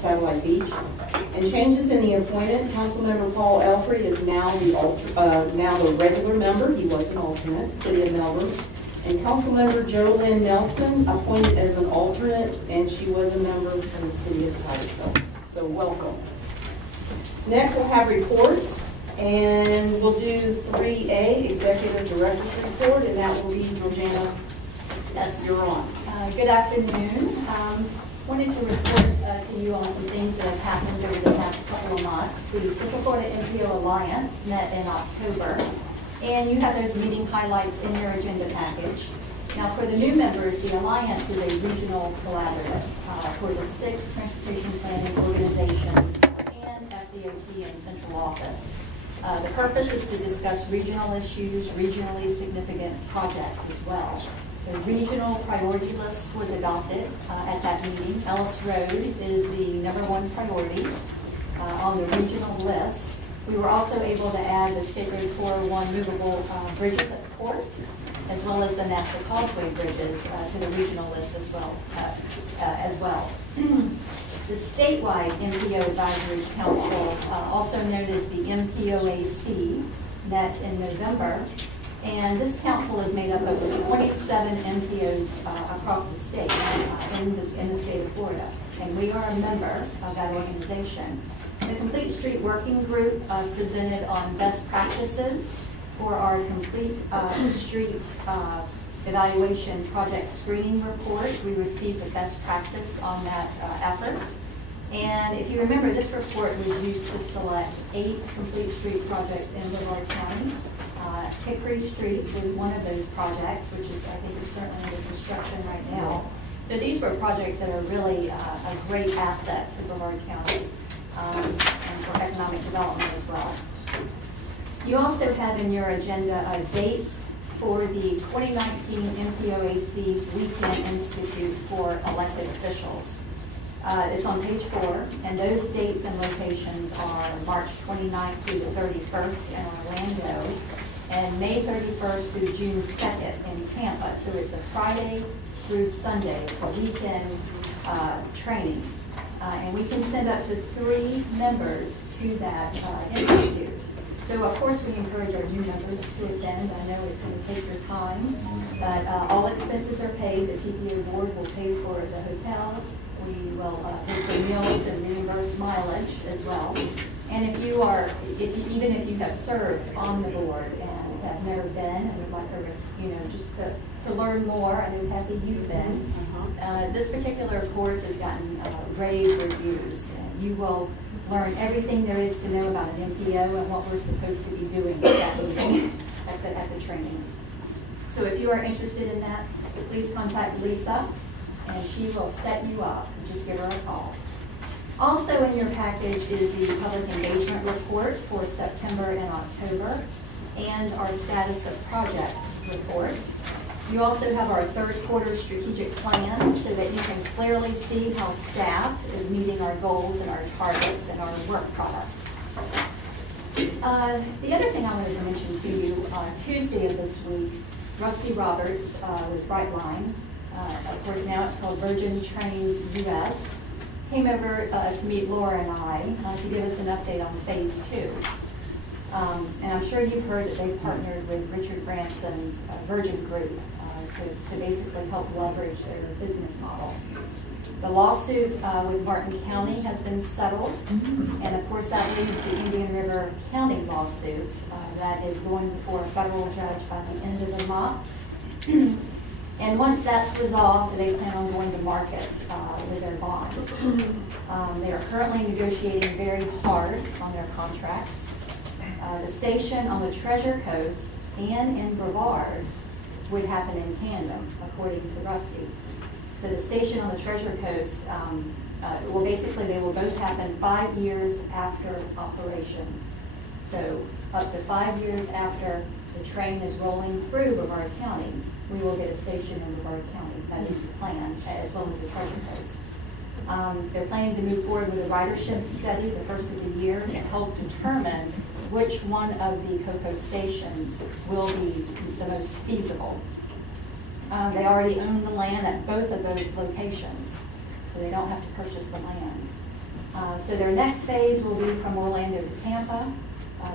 Satellite Beach. And changes in the appointed, Councilmember Paul Elfrey is now the regular member. He was an alternate, City of Melbourne. And Councilmember Jo Lynn Nelson appointed as an alternate, and she was a member from the City of Titusville. So welcome. Next we'll have reports, and we'll do 3A, Executive Director's Report, and that will be Georgiana. Yes. You're on. Good afternoon. Wanted to report to you on some things that have happened over the past couple of months. The Central Florida MPO Alliance met in October, and you have those meeting highlights in your agenda package. Now, for the new members, the Alliance is a regional collaborative for the 6 transportation planning organizations and FDOT and central office. The purpose is to discuss regional issues, regionally significant projects as well. The regional priority list was adopted at that meeting. Ellis Road is the #1 priority on the regional list. We were also able to add the State Road 401 movable bridges at the port, as well as the NASA Causeway bridges to the regional list as well. The statewide MPO Advisory Council, also known as the MPOAC, met in November. And this council is made up of 27 MPOs across the state, in the state of Florida. And we are a member of that organization. The Complete Street Working Group presented on best practices for our Complete Street Evaluation Project Screening Report. We received the best practice on that effort. And if you remember, this report was used to select 8 complete street projects in Brevard County. Hickory Street was one of those projects, which is, I think, is currently under construction right now. So these were projects that are really a great asset to Brevard County and for economic development as well. You also have in your agenda dates for the 2019 MPOAC Weekend Institute for elected officials. It's on page 4, and those dates and locations are March 29th through the 31st in Orlando, and May 31st through June 2nd in Tampa. So it's a Friday through Sunday. It's a weekend training. And we can send up to 3 members to that institute. So of course we encourage our new members to attend. I know it's going to take your time, but all expenses are paid. The TPO board will pay for the hotel. We will pay for meals and reimburse mileage as well. And if you are, even if you have served on the board and have never been and would like to, just to learn more, I know Kathy, you've been. This particular course has gotten rave reviews, and you will learn everything there is to know about an MPO and what we're supposed to be doing at that meeting, at the training. So if you are interested in that, please contact Lisa, and she will set you up. Just give her a call. Also in your package is the public engagement report for September and October, and our status of projects report. You also have our 3rd quarter strategic plan so that you can clearly see how staff is meeting our goals and our targets and our work products. The other thing I wanted to mention to you, on Tuesday of this week, Rusty Roberts with Brightline, of course now it's called Virgin Trains US, came over to meet Laura and I to give us an update on phase 2. And I'm sure you've heard that they partnered with Richard Branson's Virgin Group to basically help leverage their business model. The lawsuit with Martin County has been settled, and of course that leaves the Indian River County lawsuit that is going before a federal judge by the end of the month. And once that's resolved, they plan on going to market with their bonds. They are currently negotiating very hard on their contracts. The station on the Treasure Coast and in Brevard would happen in tandem, according to Rusty. So the station on the Treasure Coast, basically they will both happen 5 years after operations. So up to 5 years after the train is rolling through Brevard County, we will get a station in Brevard County. That is the plan, as well as the Treasure Coast. They're planning to move forward with a ridership study the first of the year to help determine which one of the COCO stations will be the most feasible. They already own the land at both of those locations, so they don't have to purchase the land. So their next phase will be from Orlando to Tampa.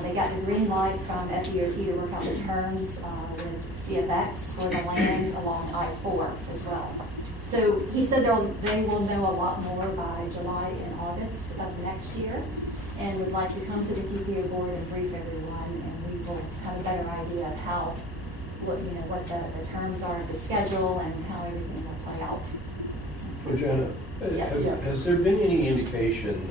They got the green light from FDOT to work out the terms with CFX for the land along I-4 as well. So he said they will know a lot more by July and August of next year, and would like to come to the TPO board and brief everyone, and we will have a better idea of how, what the terms are, the schedule, and how everything will play out. Well, Jenna, Yes. has there been any indication,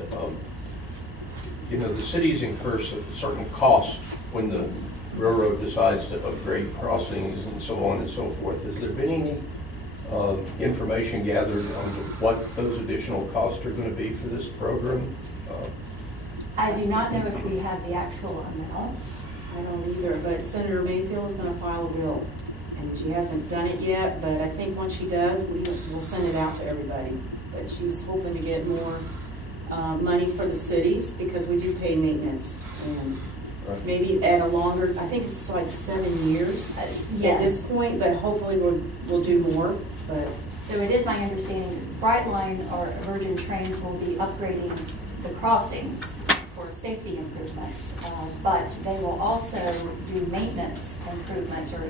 the cities incur certain costs when the railroad decides to upgrade crossings and so on and so forth? Has there been any information gathered on what those additional costs are going to be for this program? I do not know if we have the actual amounts. I don't either, but Senator Mayfield is going to file a bill, and she hasn't done it yet, but I think once she does, we'll send it out to everybody. But she's hoping to get more money for the cities, because we do pay maintenance, and Right. maybe at a longer, I think it's like 7 years Yes. at this point, but hopefully we'll do more. But So it is my understanding Brightline or Virgin Trains will be upgrading the crossings for safety improvements, but they will also do maintenance improvements or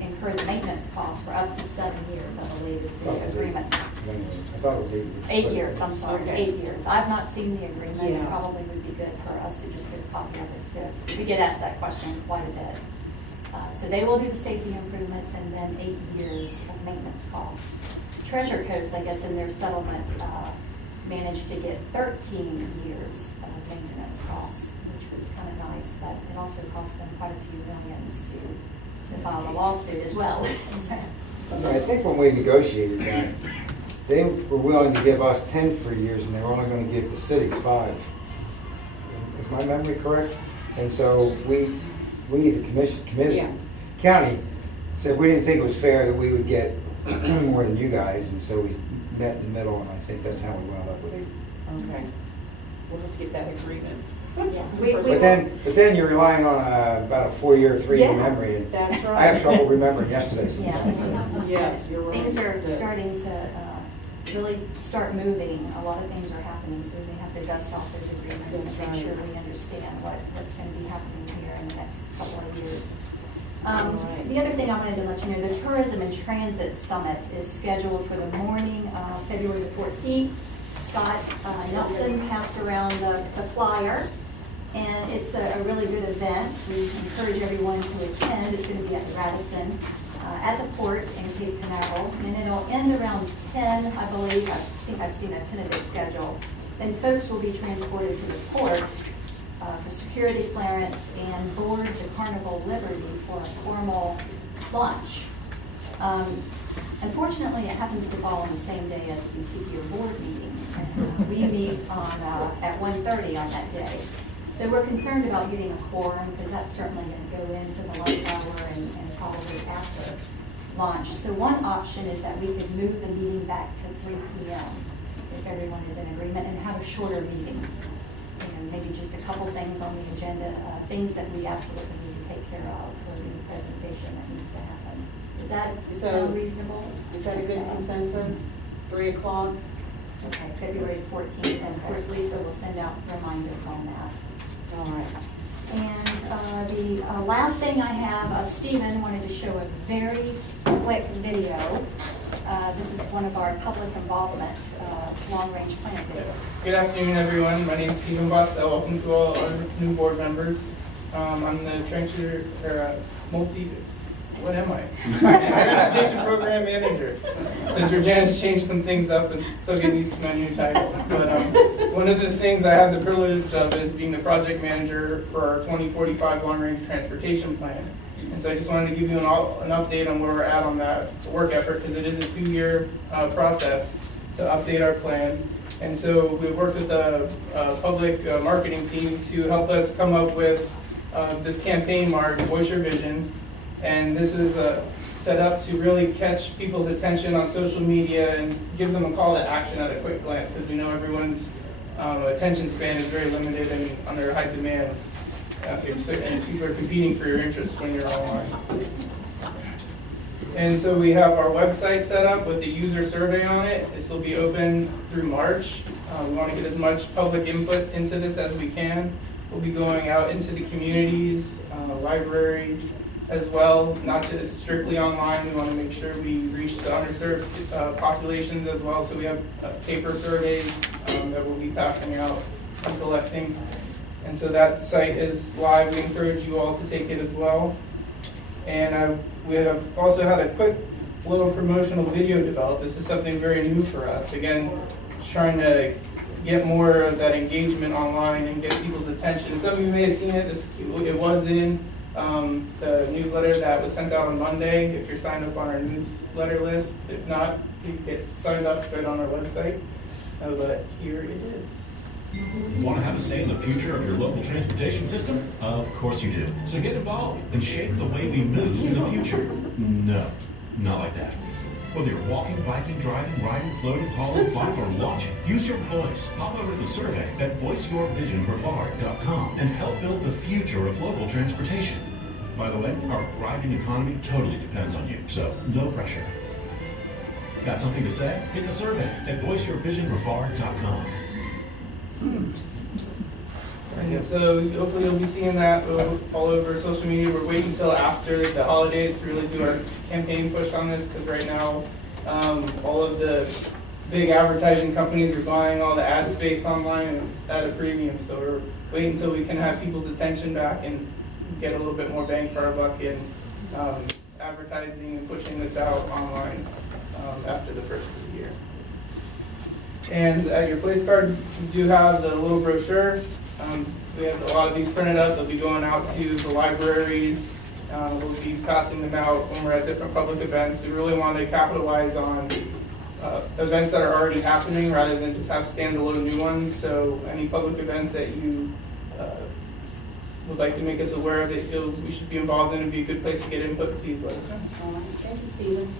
incur the maintenance costs for up to 7 years, I believe, is the agreement. I thought it was 8 years. 8 years, I'm sorry, Okay. 8 years. I've not seen the agreement. Yeah. It probably would be good for us to just get a copy of it too. We get asked that question quite a bit. So they will do the safety improvements and then 8 years of maintenance costs. Treasure Coast, I guess, in their settlement, managed to get 13 years of maintenance costs, which was kind of nice, but it also cost them quite a few millions to file a lawsuit as well. I think when we negotiated that, they were willing to give us 10 for years, and they were only going to give the cities 5. Is my memory correct? And so we the committee, Yeah. county, said we didn't think it was fair that we would get more than you guys, and so we met in the middle, and I think that's how we wound up with 8. okay, we'll have to get that agreement. Yeah. But then you're relying on about a 4-year, 3-year Yeah, memory, and that's right. I have trouble remembering yesterday Yeah. sometimes. Yes, you're right. Things are But- starting to really start moving. A lot of things are happening, so we have to dust off those agreements and That's make right. sure we understand what's going to be happening here in the next couple of years. Right. The other thing I wanted to let you know, the Tourism and Transit Summit is scheduled for the morning of February the 14th. Scott Nelson passed around the flyer, and it's a really good event. We encourage everyone to attend. It's going to be at the Radisson, at the port in Cape Canaveral, and it'll end around 10, I believe. I think I've seen a tentative schedule. Then folks will be transported to the port for security clearance and board the Carnival Liberty for a formal launch. Unfortunately, it happens to fall on the same day as the TPO board meeting. We meet at 1:30 on that day. So we're concerned about getting a quorum, because that's certainly going to go into the lunch hour and probably after launch. So one option is that we could move the meeting back to 3 p.m. if everyone is in agreement, and have a shorter meeting. Maybe just a couple things on the agenda, things that we absolutely need to take care of for the presentation that needs to happen. Does that sound reasonable? Is that a good consensus? 3 o'clock? Okay, February 14th, and of course Lisa will send out reminders on that. All right. And the last thing I have, Stephen wanted to show a very quick video. This is one of our public involvement long-range plan videos. Good afternoon, everyone. My name is Stephen Bostel. Welcome to all our new board members. I'm the what am I? Transportation Program Manager. Since Janice changed some things up and still getting used to my new title. But one of the things I have the privilege of is being the project manager for our 2045 long-range transportation plan. And so I just wanted to give you an update on where we're at on that work effort, because it is a 2-year process to update our plan. And so we've worked with a public marketing team to help us come up with this campaign mark, Voice Your Vision. And this is set up to really catch people's attention on social media and give them a call to action at a quick glance, because we know everyone's attention span is very limited and under high demand. And people are competing for your interest when you're online. And so we have our website set up with the user survey on it. This will be open through March. We want to get as much public input into this as we can. We'll be going out into the communities, libraries as well, not just strictly online. We want to make sure we reach the underserved populations as well. So we have paper surveys that we'll be passing out and collecting. And so that site is live. We encourage you all to take it as well. And we have also had a quick little promotional video developed. This is something very new for us. Again, just trying to get more of that engagement online and get people's attention. Some of you may have seen it. It was in the newsletter that was sent out on Monday, if you're signed up on our newsletter list. If not, you can get signed up right on our website. But here it is. Want to have a say in the future of your local transportation system? Of course you do. So get involved and shape the way we move in the future. No, not like that. Whether you're walking, biking, driving, riding, floating, hauling, flying, or launching, use your voice. Pop over to the survey at voiceyourvisionbrevard.com and help build the future of local transportation. By the way, our thriving economy totally depends on you, so no pressure. Got something to say? Hit the survey at voiceyourvisionbrevard.com. And so hopefully you'll be seeing that all over social media. We're waiting until after the holidays to really do our campaign push on this, because right now all of the big advertising companies are buying all the ad space online and it's at a premium. So we're waiting until we can have people's attention back and get a little bit more bang for our buck in advertising and pushing this out online after the first of the year. And at your place card, you do have the little brochure. We have a lot of these printed up. They'll be going out to the libraries. We'll be passing them out when we're at different public events. We really want to capitalize on events that are already happening rather than just have standalone new ones. So any public events that you would like to make us aware of that you feel we should be involved in and be a good place to get input, please let us know. All right, thank you, Stephen.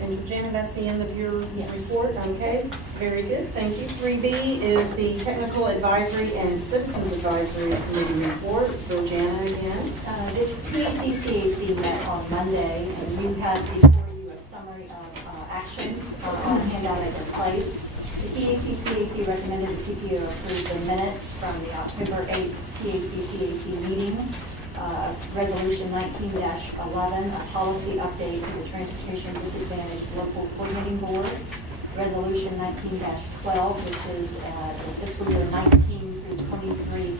And Janet, that's the end of your report. Okay, very good. Thank you. 3B is the Technical Advisory and Citizens Advisory Committee report. Georgiana again. The TACCAC met on Monday, and you had before you a summary of actions on handout at your place. The TACCAC recommended the TPO approve the minutes from the October 8th TACCAC meeting. Resolution 19-11, a policy update to the Transportation Disadvantaged Local Coordinating Board. Resolution 19-12, which is the fiscal year 19 through 23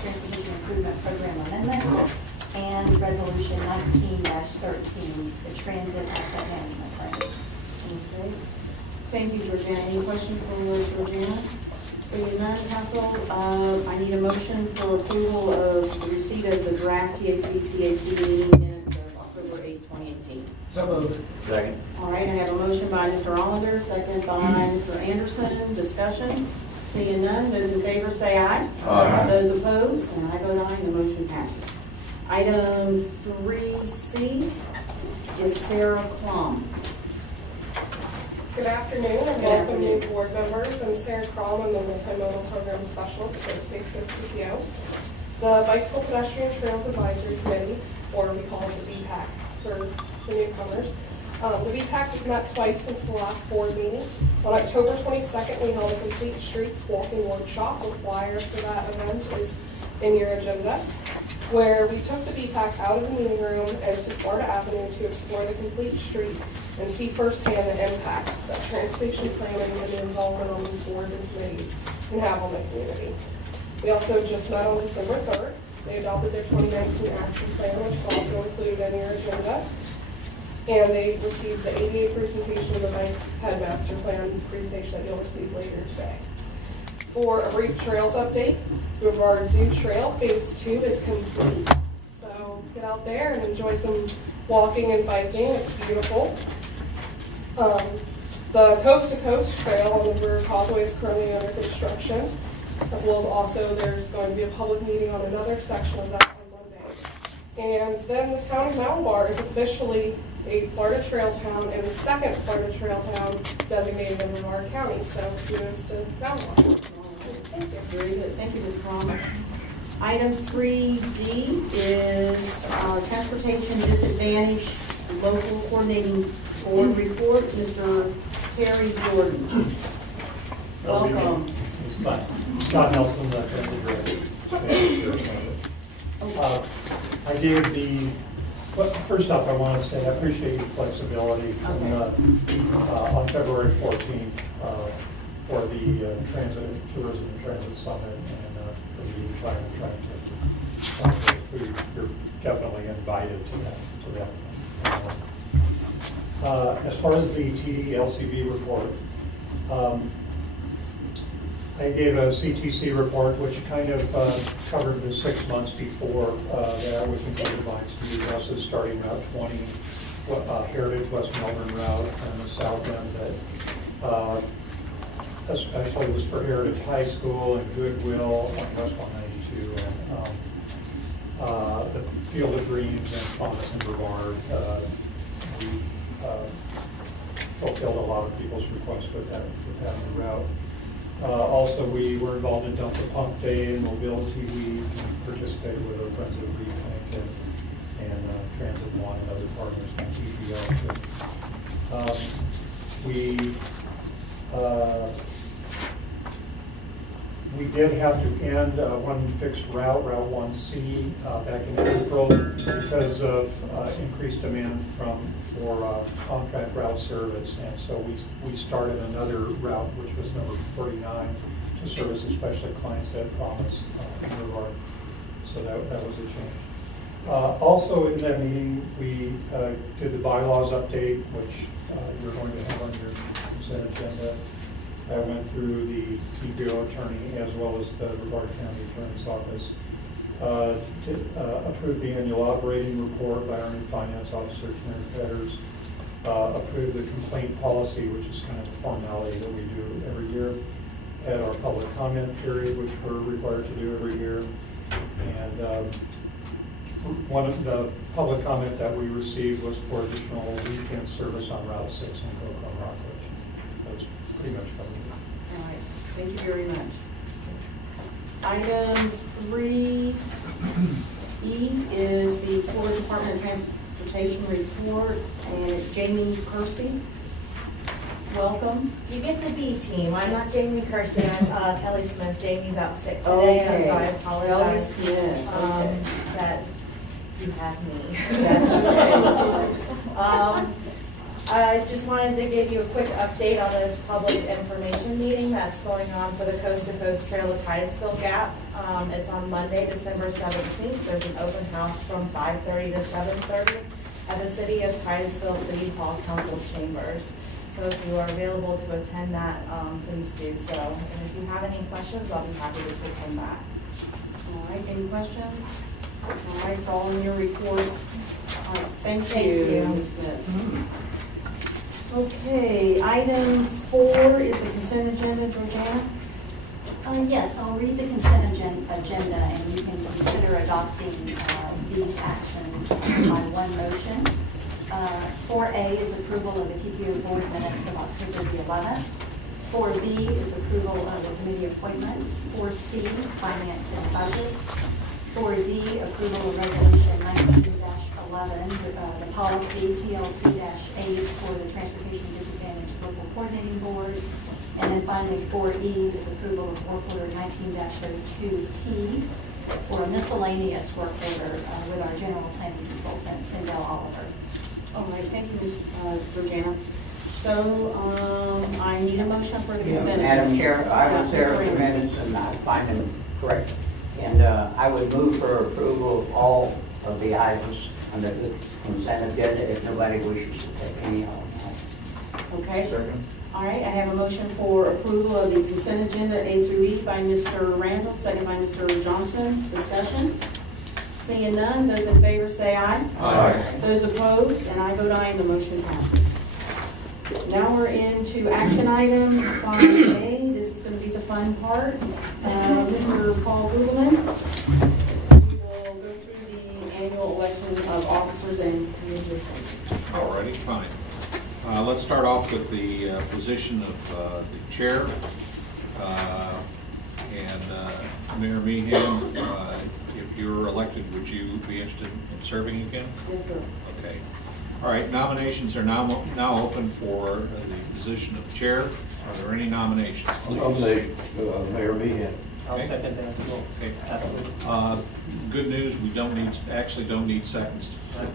Transportation Improvement Program Amendment. And Resolution 19-13, the Transit Asset Management Plan. Okay. Thank you, Georgiana. Any questions for Georgiana? Seeing none, Council, I need a motion for approval of the receipt of the draft TACCAC meeting minutes of October 8, 2018. So moved. Second. All right, I have a motion by Mr. Hollander, second by Mr. Anderson. Discussion. Seeing none, those in favor say aye. Aye. Those opposed, and I vote aye, and the motion passes. Item 3C is Sarah Klum. Good afternoon and welcome new board members. I'm Sarah Kroll. I'm the Multimodal Program Specialist for Space Coast TPO. The Bicycle Pedestrian Trails Advisory Committee, or we call it the BPAC for the newcomers. The BPAC has met twice since the last board meeting. On October 22nd, we held a Complete Streets walking workshop. The flyer for that event is in your agenda, where we took the BPAC out of the meeting room and to Florida Avenue to explore the complete street and see firsthand the impact that transportation planning and the involvement on these boards and committees can have on the community. We also just met on December 3rd. They adopted their 2019 action plan, which is also included in your agenda. And they received the ADA presentation of the Bank Headmaster Plan presentation that you'll receive later today. For a brief trails update, Brevard Zoo Trail Phase 2 is complete. So get out there and enjoy some walking and biking. It's beautiful. The Coast to Coast Trail on the Brewer Causeway is currently under construction, as well as also there's going to be a public meeting on another section of that on Monday. And then the town of Mountain Bar is officially a Florida Trail Town and the second Florida Trail Town designated in Brevard County. So kudos to Mountain Bar. Thank you. Very good. Thank you, Ms. Crum. Item 3D is Transportation Disadvantaged Local Coordinating Board report, Mr. Terry Jordan. Welcome. John Nelson, Transit Director. I gave the, first off, I want to say I appreciate your flexibility on February 14th for the Tourism and Transit Summit and for the Environment Transit. You're definitely invited to that. As far as the TD-LCB report, I gave a CTC report which kind of covered the 6 months before that, which included lines to new buses starting Route 20, Heritage West Melbourne route, and the south end that especially was for Heritage High School and Goodwill on West 192 and the Field of Dreams and Thomas and Brevard. We fulfilled a lot of people's requests with that new route. Also, we were involved in Dump the Pump Day and Mobility Week and participated with our friends at Reconnect and Transit One and other partners in TPO. We did have to end one fixed route, Route 1C, back in April because of increased demand for contract route service. And so we started another route, which was number 49, to service especially clients that promised in Brevard. So that was a change. Also in that meeting, we did the bylaws update, which you're going to have on your consent agenda. I went through the TPO attorney as well as the Brevard County Attorney's Office to approve the annual operating report by our new Finance Officer, Karen Petters, approve the complaint policy, which is kind of a formality that we do every year, at our public comment period, which we're required to do every year. And one of the public comment that we received was for additional weekend service on Route 6 in Cocoa and Rockledge. That's pretty much covered. All right, thank you very much. Item 3E is the Florida Department of Transportation report, and it's Jamie Kersey. Welcome. You get the B team. I'm not Jamie Kersey. I'm Kelly Smith. Jamie's out sick today, Okay. so I apologize Okay. that you have me. That's okay. I just wanted to give you a quick update on the public information meeting that's going on for the Coast to Coast Trail to Titusville Gap. It's on Monday, December 17th. There's an open house from 5:30 to 7:30 at the City of Titusville City Hall Council Chambers. So if you are available to attend that, please do so. And if you have any questions, I'll be happy to take them back. All right, any questions? All right, it's all in your report. Thank Thank you, you. Ms. Smith. Okay, item 4 is the consent agenda, Georgiana. Yes, I'll read the consent agenda, and you can consider adopting these actions by one motion. 4A is approval of the TPO board minutes of October the 11th. 4B is approval of the committee appointments. 4C, finance and budget. 4D, approval of resolution 19-11, the policy PLC-8 for the Transportation Disadvantaged Local Coordinating Board. And then finally, 4E is approval of work order 19-32T for a miscellaneous work order with our general planning consultant, Tyndall Oliver. All right, thank you, Ms. Georgiana. So I need a motion for the consent agenda. Madam Chair, I was Yeah, there Mr. for Raymond. minutes and I find them correct. And I would move for approval of all of the items under the consent agenda if nobody wishes to take any of them. Okay. Second. All right, I have a motion for approval of the consent agenda A through E by Mr. Randall, second by Mr. Johnson. Discussion? Seeing none, those in favor say aye. Aye. Those opposed, and I vote aye, and the motion passes. Now we're into action items 5A. This is going to be the fun part. Mr. Paul Rugelman will go through the annual election of officers and committees. Alrighty, fine. Let's start off with the position of the chair. Mayor Meehan, if you're elected, would you be interested in serving again? Yes, sir. Okay. All right, nominations are now open for the position of chair. Are there any nominations? I'll nominate Mayor Meehan. I'll Okay. second that. Okay. Absolutely. Good news, we don't need seconds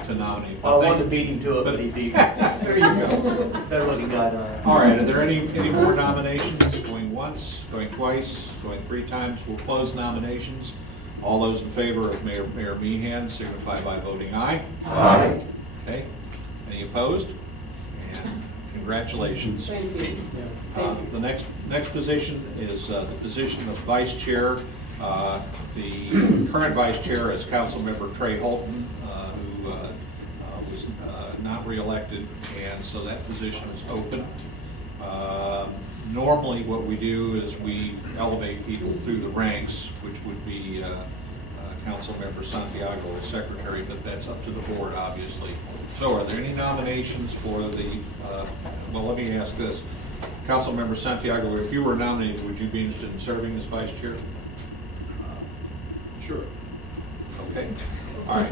to nominate. I wanted to beat him to it, but he beat me. There you go. Better looking guy than I am. All right, are there any more nominations? Going once, going twice, going 3 times? We'll close nominations. All those in favor of Mayor Meehan signify by voting aye. Aye. Okay. Any opposed? And congratulations. Thank you. The next position is the position of vice chair. The current vice chair is Councilmember Trey Holton, who was not reelected, and so that position is open. Normally what we do is we elevate people through the ranks, which would be Councilmember Santiago as secretary, but that's up to the board, obviously. So are there any nominations for the, well, let me ask this. Councilmember Santiago, if you were nominated, would you be interested in serving as vice chair? Sure. Okay. All right.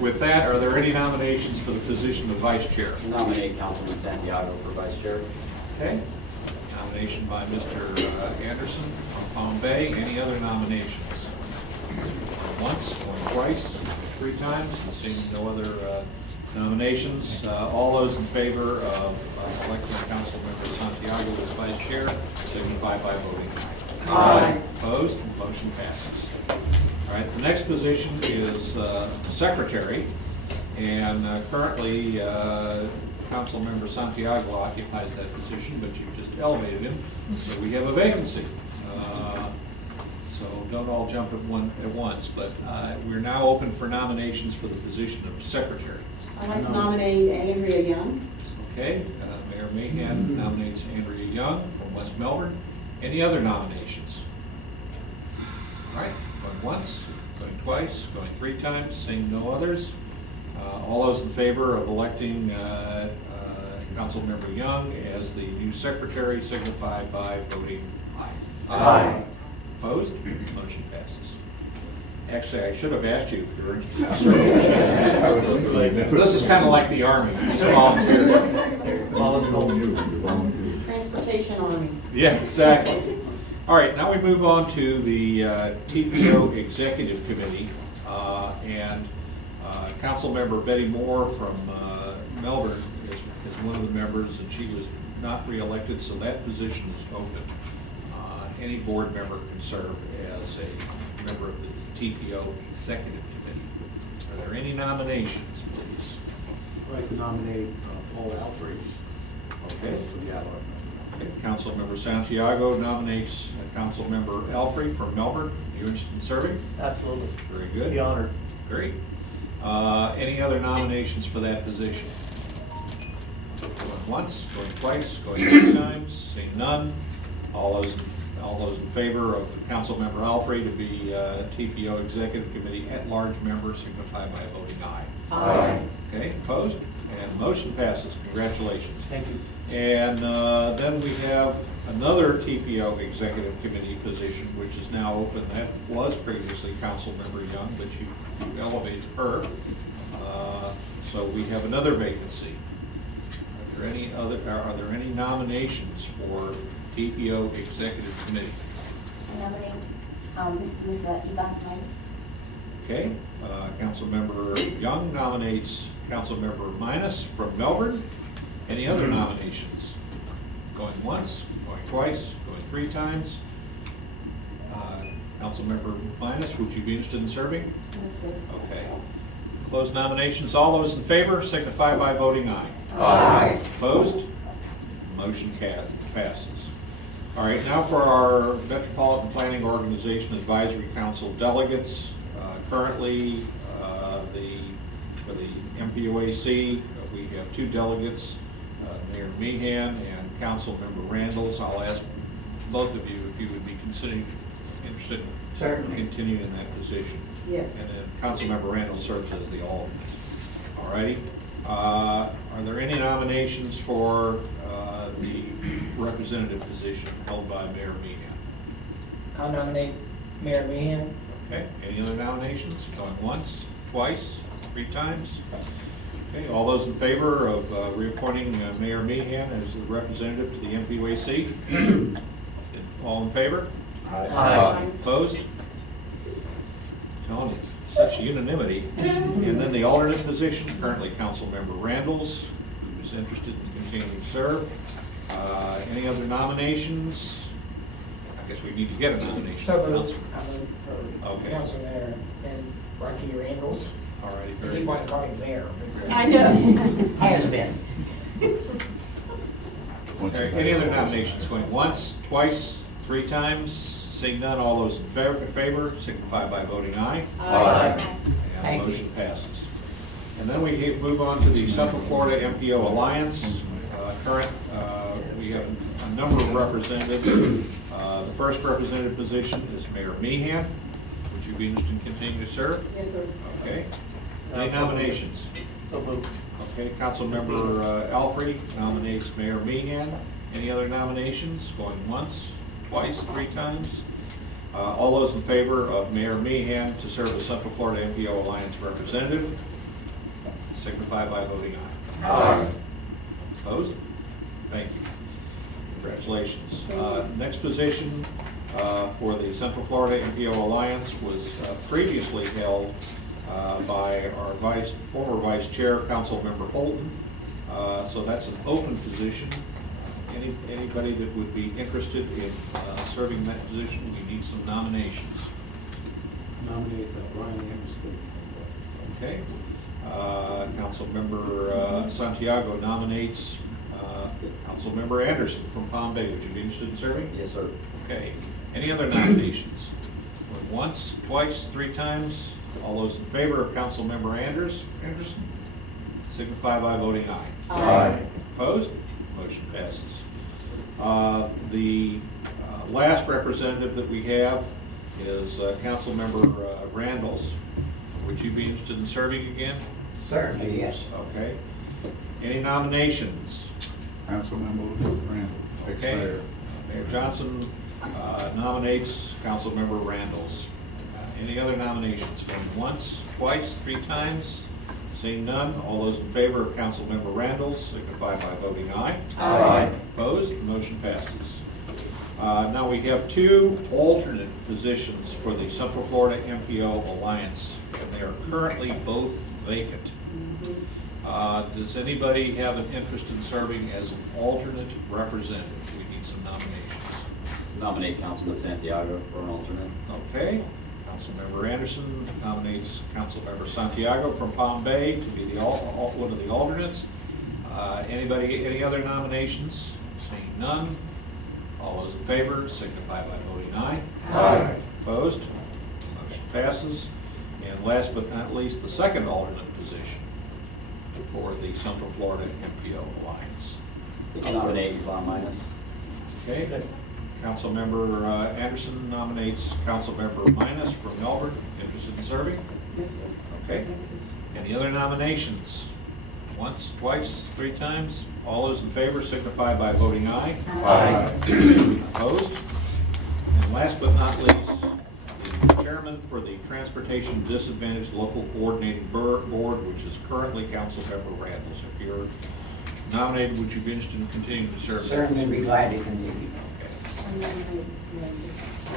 With that, are there any nominations for the position of vice chair? Nominate Councilman Santiago for vice chair. Okay. Nomination by Mr. Anderson on Palm Bay. Any other nominations? Once, going twice, 3 times, seeing no other nominations. All those in favor of electing Councilmember Santiago as vice chair signify by voting aye. Aye. Opposed? Motion passes. All right, the next position is secretary, and currently Councilmember Santiago occupies that position, but you just elevated him, so we have a vacancy. So don't all jump at once, but we're now open for nominations for the position of secretary. I'd like to nominate Andrea Young. Okay, Mayor Meehan nominates Andrea Young from West Melbourne. Any other nominations? All right, going once, going twice, going 3 times, seeing no others. All those in favor of electing Councilmember Young as the new secretary signify by voting aye. Aye. Opposed? Motion passes. Actually, I should have asked you if you were interested. This is kind of like the Army. It's volunteer. Transportation Army. Yeah, exactly. All right, now we move on to the TPO Executive Committee. And Councilmember Betty Moore from Melbourne is one of the members, and she was not reelected, so that position is open. Any board member can serve as a member of the TPO Executive Committee. Are there any nominations, please? I'd like to nominate Paul Alfred. Okay. Okay. Councilmember Santiago nominates Councilmember Alfrey from Melbourne. Are you interested in serving? Absolutely. Very good. Be honored. Great. Any other nominations for that position? Going once, going twice, going 3 times, seeing none. All those in favor of Councilmember Alfrey to be TPO Executive Committee at-large member signify by voting aye. Aye. Okay, opposed? And motion passes. Congratulations. Thank you. And then we have another TPO Executive Committee position, which is now open. That was previously Councilmember Young, but you elevated her. So we have another vacancy. Are there any nominations for TPO Executive Committee? I nominate Ms. Yvonne Miles. Okay, Councilmember Young nominates Councilmember Minus from Melbourne. Any other nominations? Going once, going twice, going 3 times. Councilmember Minus, would you be interested in serving? Yes, sir. Okay. Close nominations. All those in favor signify by voting aye. Aye. Opposed? Motion passes. All right, now for our Metropolitan Planning Organization Advisory Council delegates. Currently, for the MPOAC, we have 2 delegates, Mayor Meehan and Councilmember Randalls. I'll ask both of you if you would be interested in continuing in that position. Yes. And then Councilmember Randall serves as the alternate. All righty. Are there any nominations for the representative position held by Mayor Meehan? I'll nominate Mayor Meehan. Okay. Any other nominations? Going once, twice, 3 times. Okay, all those in favor of reappointing Mayor Meehan as the representative to the MPOAC? All in favor? Aye. Opposed? Telling you, such unanimity. And then the alternate position, currently Councilmember Randalls, who is interested in continuing to serve. Any other nominations? I guess we need to get a nomination. So moved. Council- I move for Okay. Council Mayor and Rocky Randalls. All righty, They very keep good. on calling me mayor. I know. Has been. Okay, any other nominations going once, twice, 3 times? Seeing none, all those in favor signify by voting aye. Aye. And Thank the motion passes. And then we move on to the Central Florida MPO Alliance. We have a number of representatives. The first representative position is Mayor Meehan. Would you be interested in continuing to serve? Yes, sir. Okay. Any nominations? So moved. Okay, Councilmember Alfrey nominates Mayor Meehan. Any other nominations? Going once, twice, 3 times? All those in favor of Mayor Meehan to serve as Central Florida MPO Alliance representative signify by voting aye. Aye. Opposed? Thank you. Congratulations. Next position for the Central Florida MPO Alliance was previously held by our former Vice Chair, Councilmember Holton. So that's an open position. Anybody that would be interested in serving that position, we need some nominations. Nominate Brian Anderson. Okay. Councilmember Santiago nominates Councilmember Anderson from Palm Bay. Would you be interested in serving? Yes, sir. Okay. Any other nominations? Going once, twice, 3 times? All those in favor of Councilmember Anderson signify by voting aye. Aye. Opposed? Motion passes. The last representative that we have is Councilmember Randalls. Would you be interested in serving again? Certainly, yes. Okay. Any nominations? Councilmember Randall. Okay. Mayor Johnson nominates Councilmember Randalls. Any other nominations? Going once, twice, 3 times? Seeing none, all those in favor of Councilmember Randalls signify by voting aye. Aye. Opposed? Motion passes. Now we have 2 alternate positions for the Central Florida MPO Alliance, and they are currently both vacant. Does anybody have an interest in serving as an alternate representative? We need some nominations. Nominate Councilman Santiago for an alternate. Okay. Councilmember Anderson nominates Councilmember Santiago from Palm Bay to be one of the alternates. Any other nominations? Seeing none, all those in favor signify by voting aye. Aye. Opposed? Motion passes. And last but not least, the second alternate position for the Central Florida MPO Alliance. I'll nominate Yvonne Minus. Okay. Councilmember Anderson nominates Councilmember Minus from Melbourne. Interested in serving? Yes, sir. Okay. Any other nominations? Once, twice, 3 times? All those in favor signify by voting aye. Aye. Opposed? And last but not least, the chairman for the Transportation Disadvantaged Local Coordinating Board, which is currently Councilmember Randalls. If you're nominated, would you be interested in continuing to serve? Certainly be glad to continue.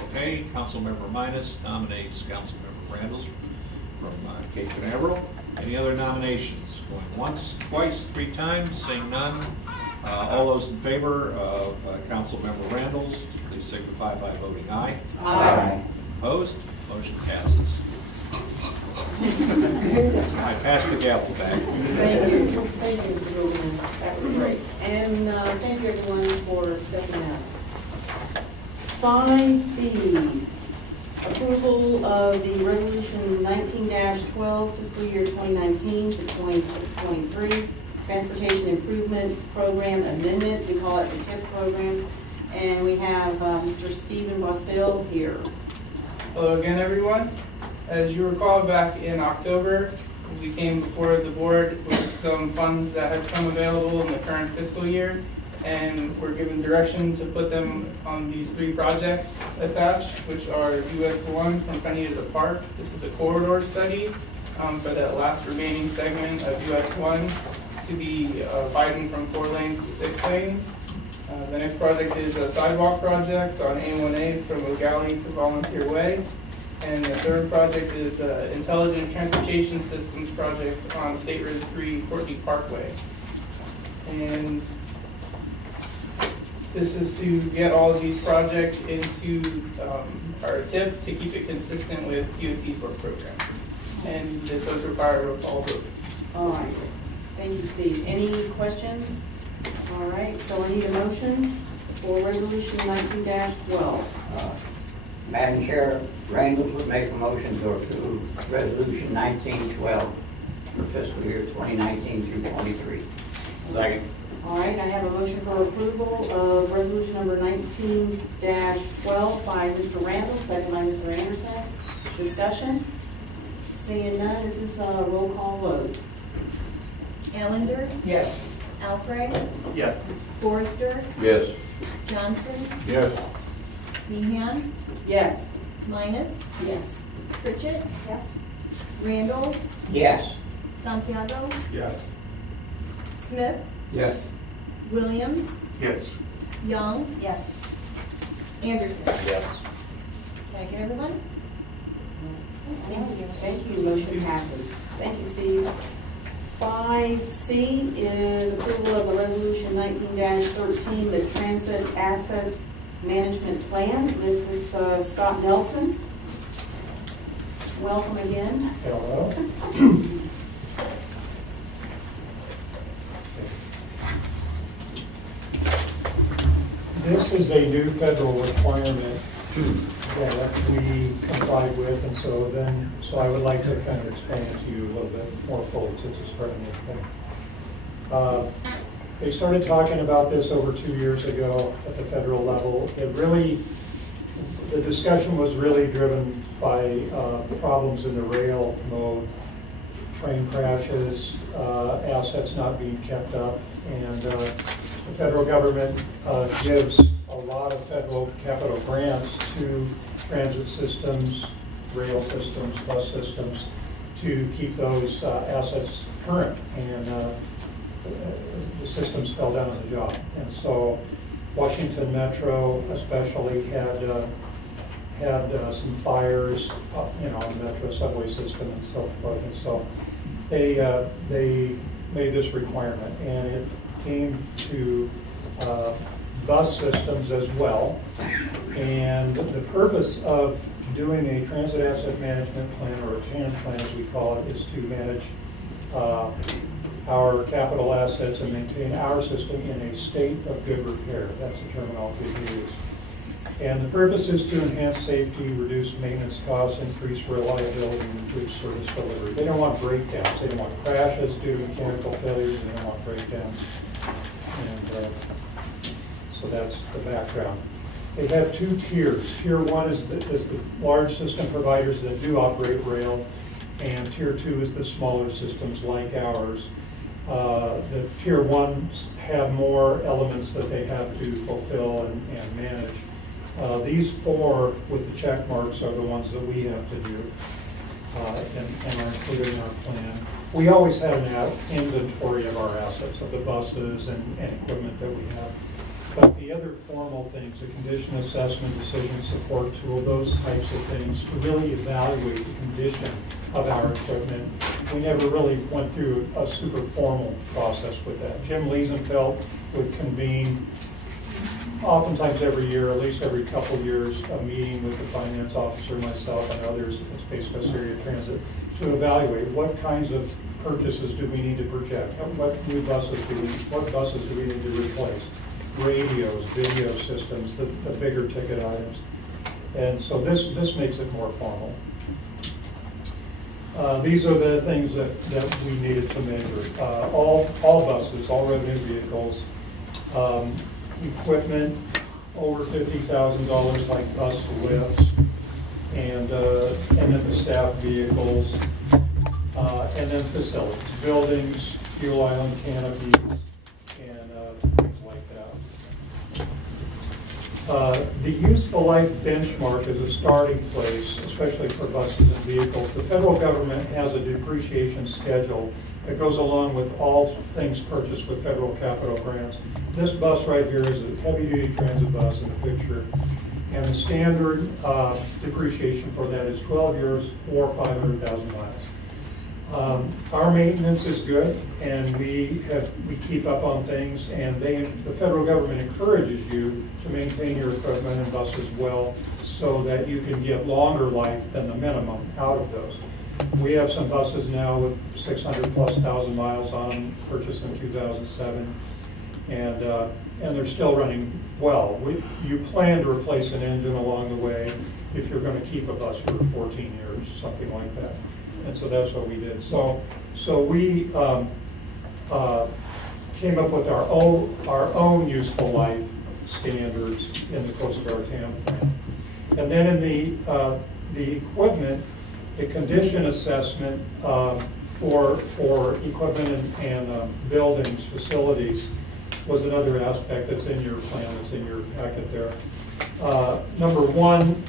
Okay, Councilmember Minus nominates Councilmember Randalls from Cape Canaveral. Any other nominations? Going once, twice, 3 times, seeing none. All those in favor of Councilmember Randalls, please signify by voting aye. Aye. Opposed? Motion passes. I pass the gavel back. Thank you. Thank you, Mr. Goldman. That was great. And thank you, everyone, for stepping out. 5B, approval of the resolution 19-12 fiscal year 2019 to 2023 transportation improvement program amendment. We call it the TIP program. And we have Mr. Stephen Bostel here. Hello again, everyone. As you recall, back in October, we came before the board with some funds that had come available in the current fiscal year, and we're given direction to put them on these 3 projects attached, which are US 1 from Penny to the Park. This is a corridor study for that last remaining segment of US 1 to be widened from 4 lanes to 6 lanes. The next project is a sidewalk project on A1A from O'Galley to Volunteer Way. And the third project is an Intelligent Transportation Systems project on State Road 3, Courtney Parkway. And this is to get all of these projects into our TIP to keep it consistent with DOT's work program. And this does require a roll call vote. All right. Thank you, Steve. Any questions? All right, so I need a motion for Resolution 19-12. Madam Chair, Reynolds would make a motion to approve Resolution 1912 for fiscal year 2019 through 23. Second. All right, I have a motion for approval of Resolution number 19-12 by Mr. Randall, second by Mr. Anderson. Discussion? Seeing none, this is a roll call vote. Allender, Yes. Alfred, Yes. Forrester, Yes. Johnson, Yes. Meehan, Yes. Minus, Yes. Pritchett, yes, Randall, Yes. Santiago, Yes. Smith, Yes. Williams, Yes. Young, yes, Anderson. Yes. Thank you, everyone. Thank you. Thank you. Motion passes. Thank you, Steve. 5C is approval of the Resolution 19-13, the Transit Asset Management Plan. This is Scott Nelson. Welcome again. Hello. This is a new federal requirement that we complied with, and so I would like to kind of explain it to you a little bit more fully since it's part of the thing. They started talking about this over 2 years ago at the federal level. The discussion was really driven by problems in the rail mode, train crashes, assets not being kept up, and the federal government gives a lot of federal capital grants to transit systems, rail systems, bus systems to keep those assets current, and the systems fell down on the job. And so Washington Metro especially had some fires, on the Metro subway system and so forth. And so they made this requirement, and it came to bus systems as well. And the purpose of doing a transit asset management plan, or a TAM plan as we call it, is to manage our capital assets and maintain our system in a state of good repair. That's the terminology we use. And the purpose is to enhance safety, reduce maintenance costs, increase reliability, and improve service delivery. They don't want breakdowns. They don't want crashes due to mechanical failures. They don't want breakdowns. And so that's the background. They have 2 tiers. Tier 1 is the large system providers that do operate rail, and Tier 2 is the smaller systems like ours. The Tier 1s have more elements that they have to fulfill and manage. These 4 with the check marks are the ones that we have to do and are included in our plan. We always have an inventory of our assets, of the buses and equipment that we have. But the other formal things, the condition assessment, decision support tool, those types of things, to really evaluate the condition of our equipment, we never really went through a super formal process with that. Jim Liesenfeld would convene oftentimes every year, at least every couple of years, a meeting with the finance officer, myself, and others at Space Coast Area Transit to evaluate what kinds of purchases do we need to project, what buses do we need to replace, radios, video systems, the bigger ticket items. And so this makes it more formal. These are the things that we needed to measure. All buses, all revenue vehicles, equipment over $50,000 like bus lifts, and then the staff vehicles, and then facilities, buildings, fuel island canopies, and things like that. The useful life benchmark is a starting place, especially for buses and vehicles. The federal government has a depreciation schedule that goes along with all things purchased with federal capital grants. This bus right here is a heavy-duty transit bus in the picture, and the standard depreciation for that is 12 years or 500,000 miles. Our maintenance is good, and we keep up on things, and the federal government encourages you to maintain your equipment and buses well so that you can get longer life than the minimum out of those. We have some buses now with 600,000+ miles on them, purchased in 2007, and they're still running well. You plan to replace an engine along the way if you're going to keep a bus for 14 years, something like that. And so that's what we did. So we came up with our own useful life standards in the Coast Guard TAM plan. And then in the equipment, the condition assessment for equipment and buildings, facilities, was another aspect that's in your plan, that's in your packet there. Number one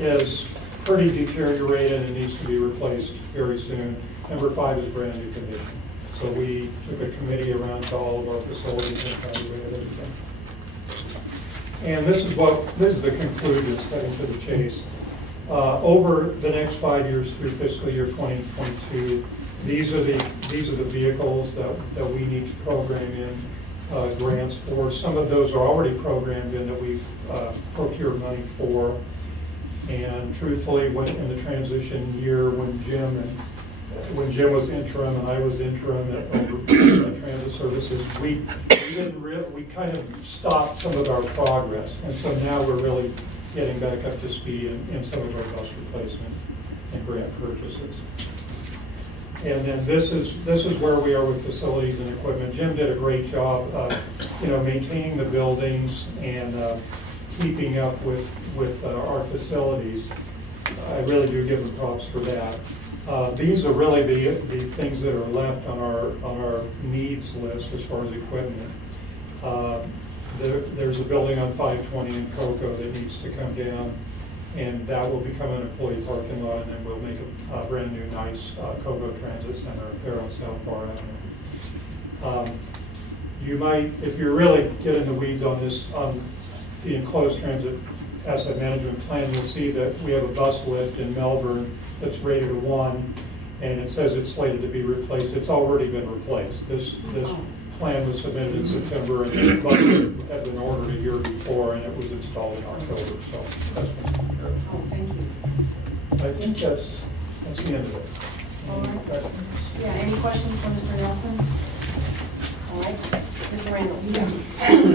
is pretty deteriorated and needs to be replaced very soon. Number 5 is brand new condition. So we took a committee around to all of our facilities and evaluated everything. And this is the conclusions, cutting to the chase. Over the next 5 years through fiscal year 2022, these are the vehicles that we need to program in grants for. Some of those are already programmed in that we've procured money for. And truthfully, in the transition year when Jim was interim and I was interim at Transit Services, we kind of stopped some of our progress, and so now we're really getting back up to speed in some of our bus replacement and grant purchases. And then this is where we are with facilities and equipment. Jim did a great job, maintaining the buildings and keeping up with our facilities. I really do give him props for that. These are really the things that are left on our needs list as far as equipment. There's a building on 520 in Cocoa that needs to come down, and that will become an employee parking lot, and then we'll make a brand new nice Cocoa Transit Center there on South Bar Avenue. You might, if you really get in the weeds on this, on the enclosed transit asset management plan, you'll see that we have a bus lift in Melbourne that's rated a 1, and it says it's slated to be replaced. It's already been replaced. This plan was submitted in September, and the bus had been ordered a year before, and it was installed in October. So that's been taken care of. Oh, thank you. I think that's the end of it. All right. Yeah, any questions from Mr. Nelson? All right. Mr. Randall. Yeah.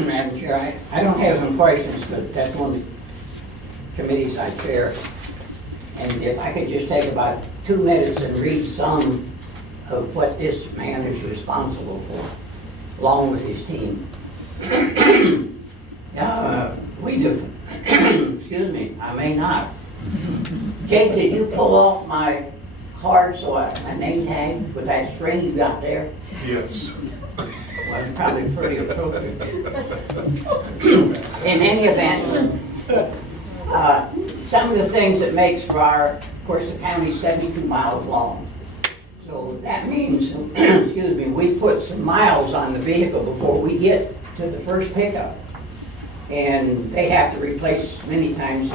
Madam Chair, I don't have some questions, but that's one of the committees I chair. And if I could just take about 2 minutes and read some of what this man is responsible for, along with his team. We do. Excuse me, I may not. Jake, did you pull off my card, my name tag, with that string you got there? Yes. Well, it's probably pretty appropriate. In any event, some of the things that makes for of course, the county's 72 miles long. So that means, excuse me, we put some miles on the vehicle before we get to the first pickup. And they have to replace many times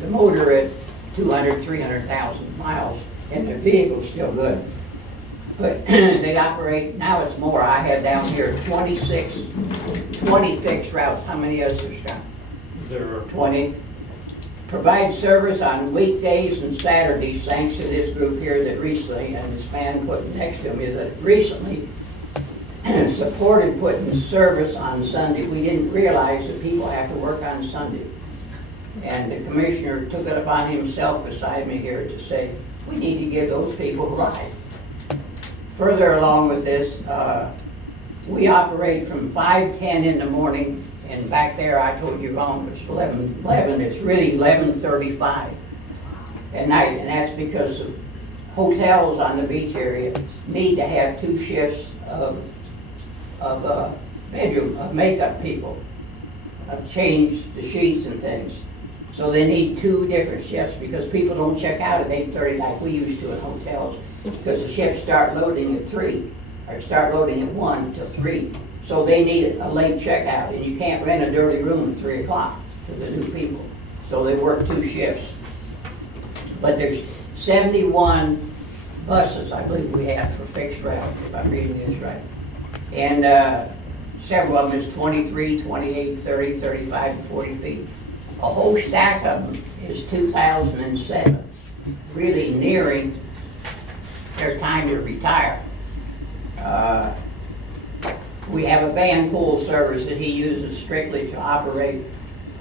the motor at 200, 300,000 miles, and the vehicle's still good. But they operate, now it's more. I had down here 20 fixed routes. How many others, Scott? There are 20. Provide service on weekdays and Saturdays, thanks to this group here that recently, and this man put next to me, that recently supported putting service on Sunday. We didn't realize that people have to work on Sunday. And the commissioner took it upon himself beside me here to say, we need to give those people a ride. Further along with this, we operate from 5:10 in the morning, and back there I told you wrong, it's 11, it's really 11:35 at night, and that's because the hotels on the beach area need to have 2 shifts of makeup people. change the sheets and things. So they need 2 different shifts because people don't check out at 8:30 like we used to in hotels, because the shifts start loading at 3 or start loading at 1 till 3. So they need a late checkout, and you can't rent a dirty room at 3 o'clock to the new people. So they work 2 shifts. But there's 71 buses, I believe we have for fixed route, if I'm reading this right. And several of them is 23, 28, 30, 35 to 40 feet. A whole stack of them is 2007, really nearing their time to retire. We have a van pool service that he uses strictly to operate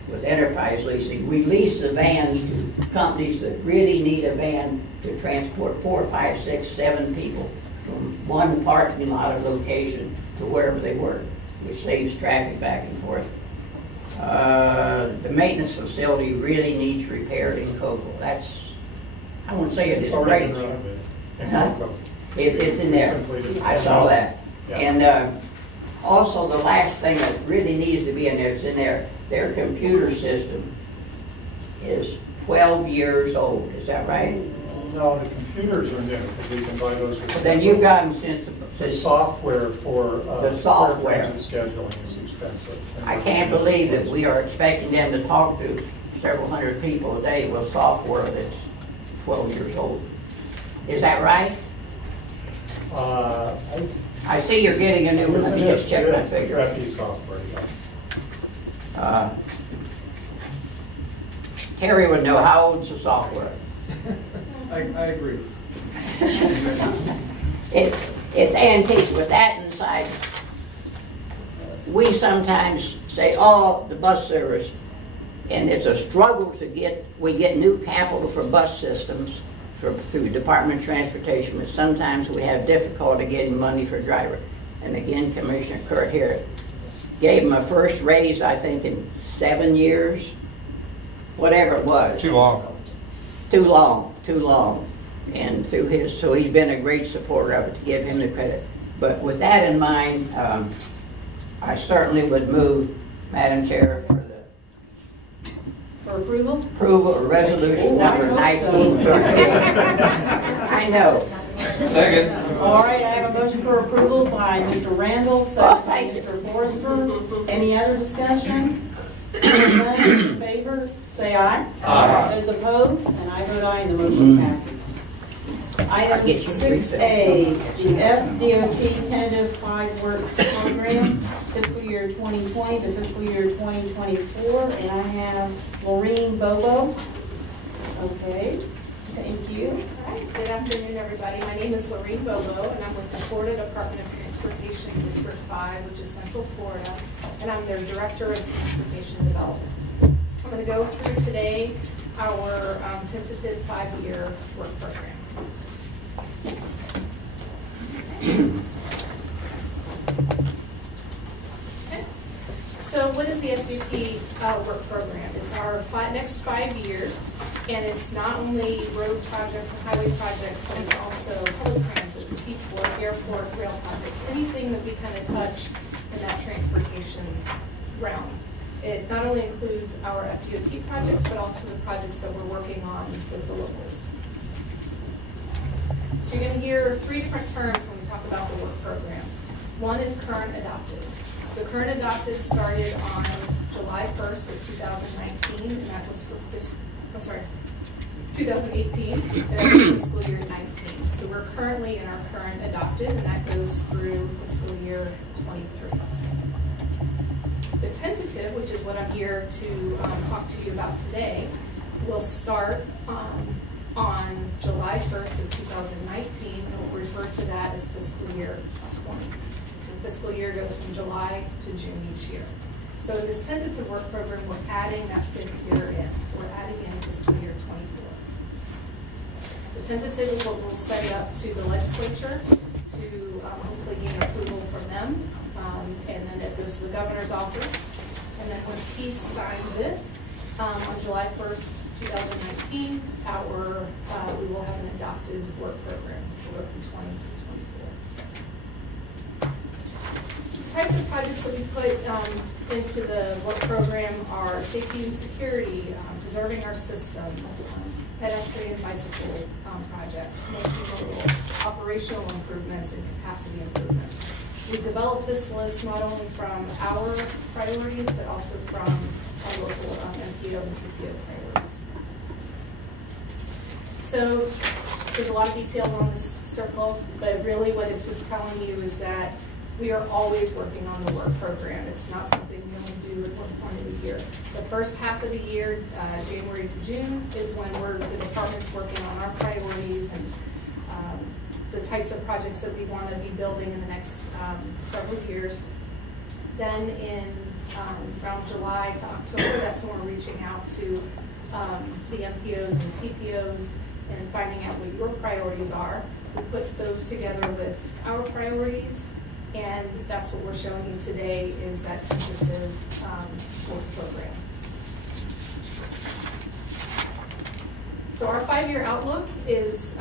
with enterprise leasing. We lease the vans to companies that really need a van to transport 4, 5, 6, 7 people from one parking lot or location to wherever they work, which saves traffic back and forth. The maintenance facility really needs repaired in Cocoa. That's, I won't say it is great. It's in there. I saw that. Yeah. And also the last thing that really needs to be in there, it's in there, their computer system is 12 years old. Is that right? No, the computers are new, because we can buy those. But then you've got them since The software for the software transit scheduling is expensive. I can't believe that we are expecting them to talk to several hundred people a day with software that's 12 years old. Is that right? I see you're getting a new one. Let me just check my figure. Crappy software, yes. Terry would know how old's the software. I agree. It's antique. With that inside, we sometimes say, oh, the bus service, and it's a struggle to get, we get new capital for bus systems through Department of Transportation, but sometimes we have difficulty getting money for driver. And again, Commissioner Kurt here gave him a first raise, I think, in 7 years, whatever it was. Too long. Too long. And through his, so he's been a great supporter of it, to give him the credit. But with that in mind, I certainly would move, Madam Chair, For approval? approval of resolution number 1913. I know. Second. All right, I have a motion for approval by Mr. Randall, second by Mr. Forrester. Any other discussion? Seeing none, in favor, say aye. Aye. Those opposed, and I vote aye, and the motion passes. Item 6A, the FDOT tentative 5-work program, fiscal year 2020 to fiscal year 2024, and I have Maureen Bobo. Okay, thank you. Hi, good afternoon, everybody. My name is Maureen Bobo, and I'm with the Florida Department of Transportation, District 5, which is Central Florida, and I'm their Director of Transportation Development. I'm going to go through today our tentative 5-year work program. Okay. So what is the FDOT work program? It's our next 5 years, and it's not only road projects and highway projects, but it's also public transit, seaport, airport, rail projects, anything that we kind of touch in that transportation realm. It not only includes our FDOT projects, but also the projects that we're working on with the locals. So you're going to hear 3 different terms when we talk about the work program. One is current adopted. So current adopted started on July 1st of 2019, and that was for 2018, and that's for fiscal year 19. So we're currently in our current adopted, and that goes through fiscal year 23. The tentative, which is what I'm here to talk to you about today, will start on July 1st of 2019, and we'll refer to that as fiscal year 20. So fiscal year goes from July to June each year. So in this tentative work program, we're adding that 5th year in. So we're adding in fiscal year 24. The tentative is what we'll send up to the legislature to hopefully gain approval from them. And then it goes to the governor's office. And then once he signs it, on July 1st, 2019, we will have an adopted work program, which will go from 20 to 24. So types of projects that we put into the work program are safety and security, preserving our system, pedestrian bicycle projects, multimodal, operational improvements, and capacity improvements. We developed this list not only from our priorities, but also from our local MPO and TPO priorities. So there's a lot of details on this circle, but really what it's just telling you is that we are always working on the work program. It's not something we only do at one point of the year. The first half of the year, January to June, is when the department's working on our priorities and the types of projects that we want to be building in the next several years. Then in around July to October, that's when we're reaching out to the MPOs and the TPOs and finding out what your priorities are. We put those together with our priorities, and that's what we're showing you today is that tentative work program. So our 5-year outlook is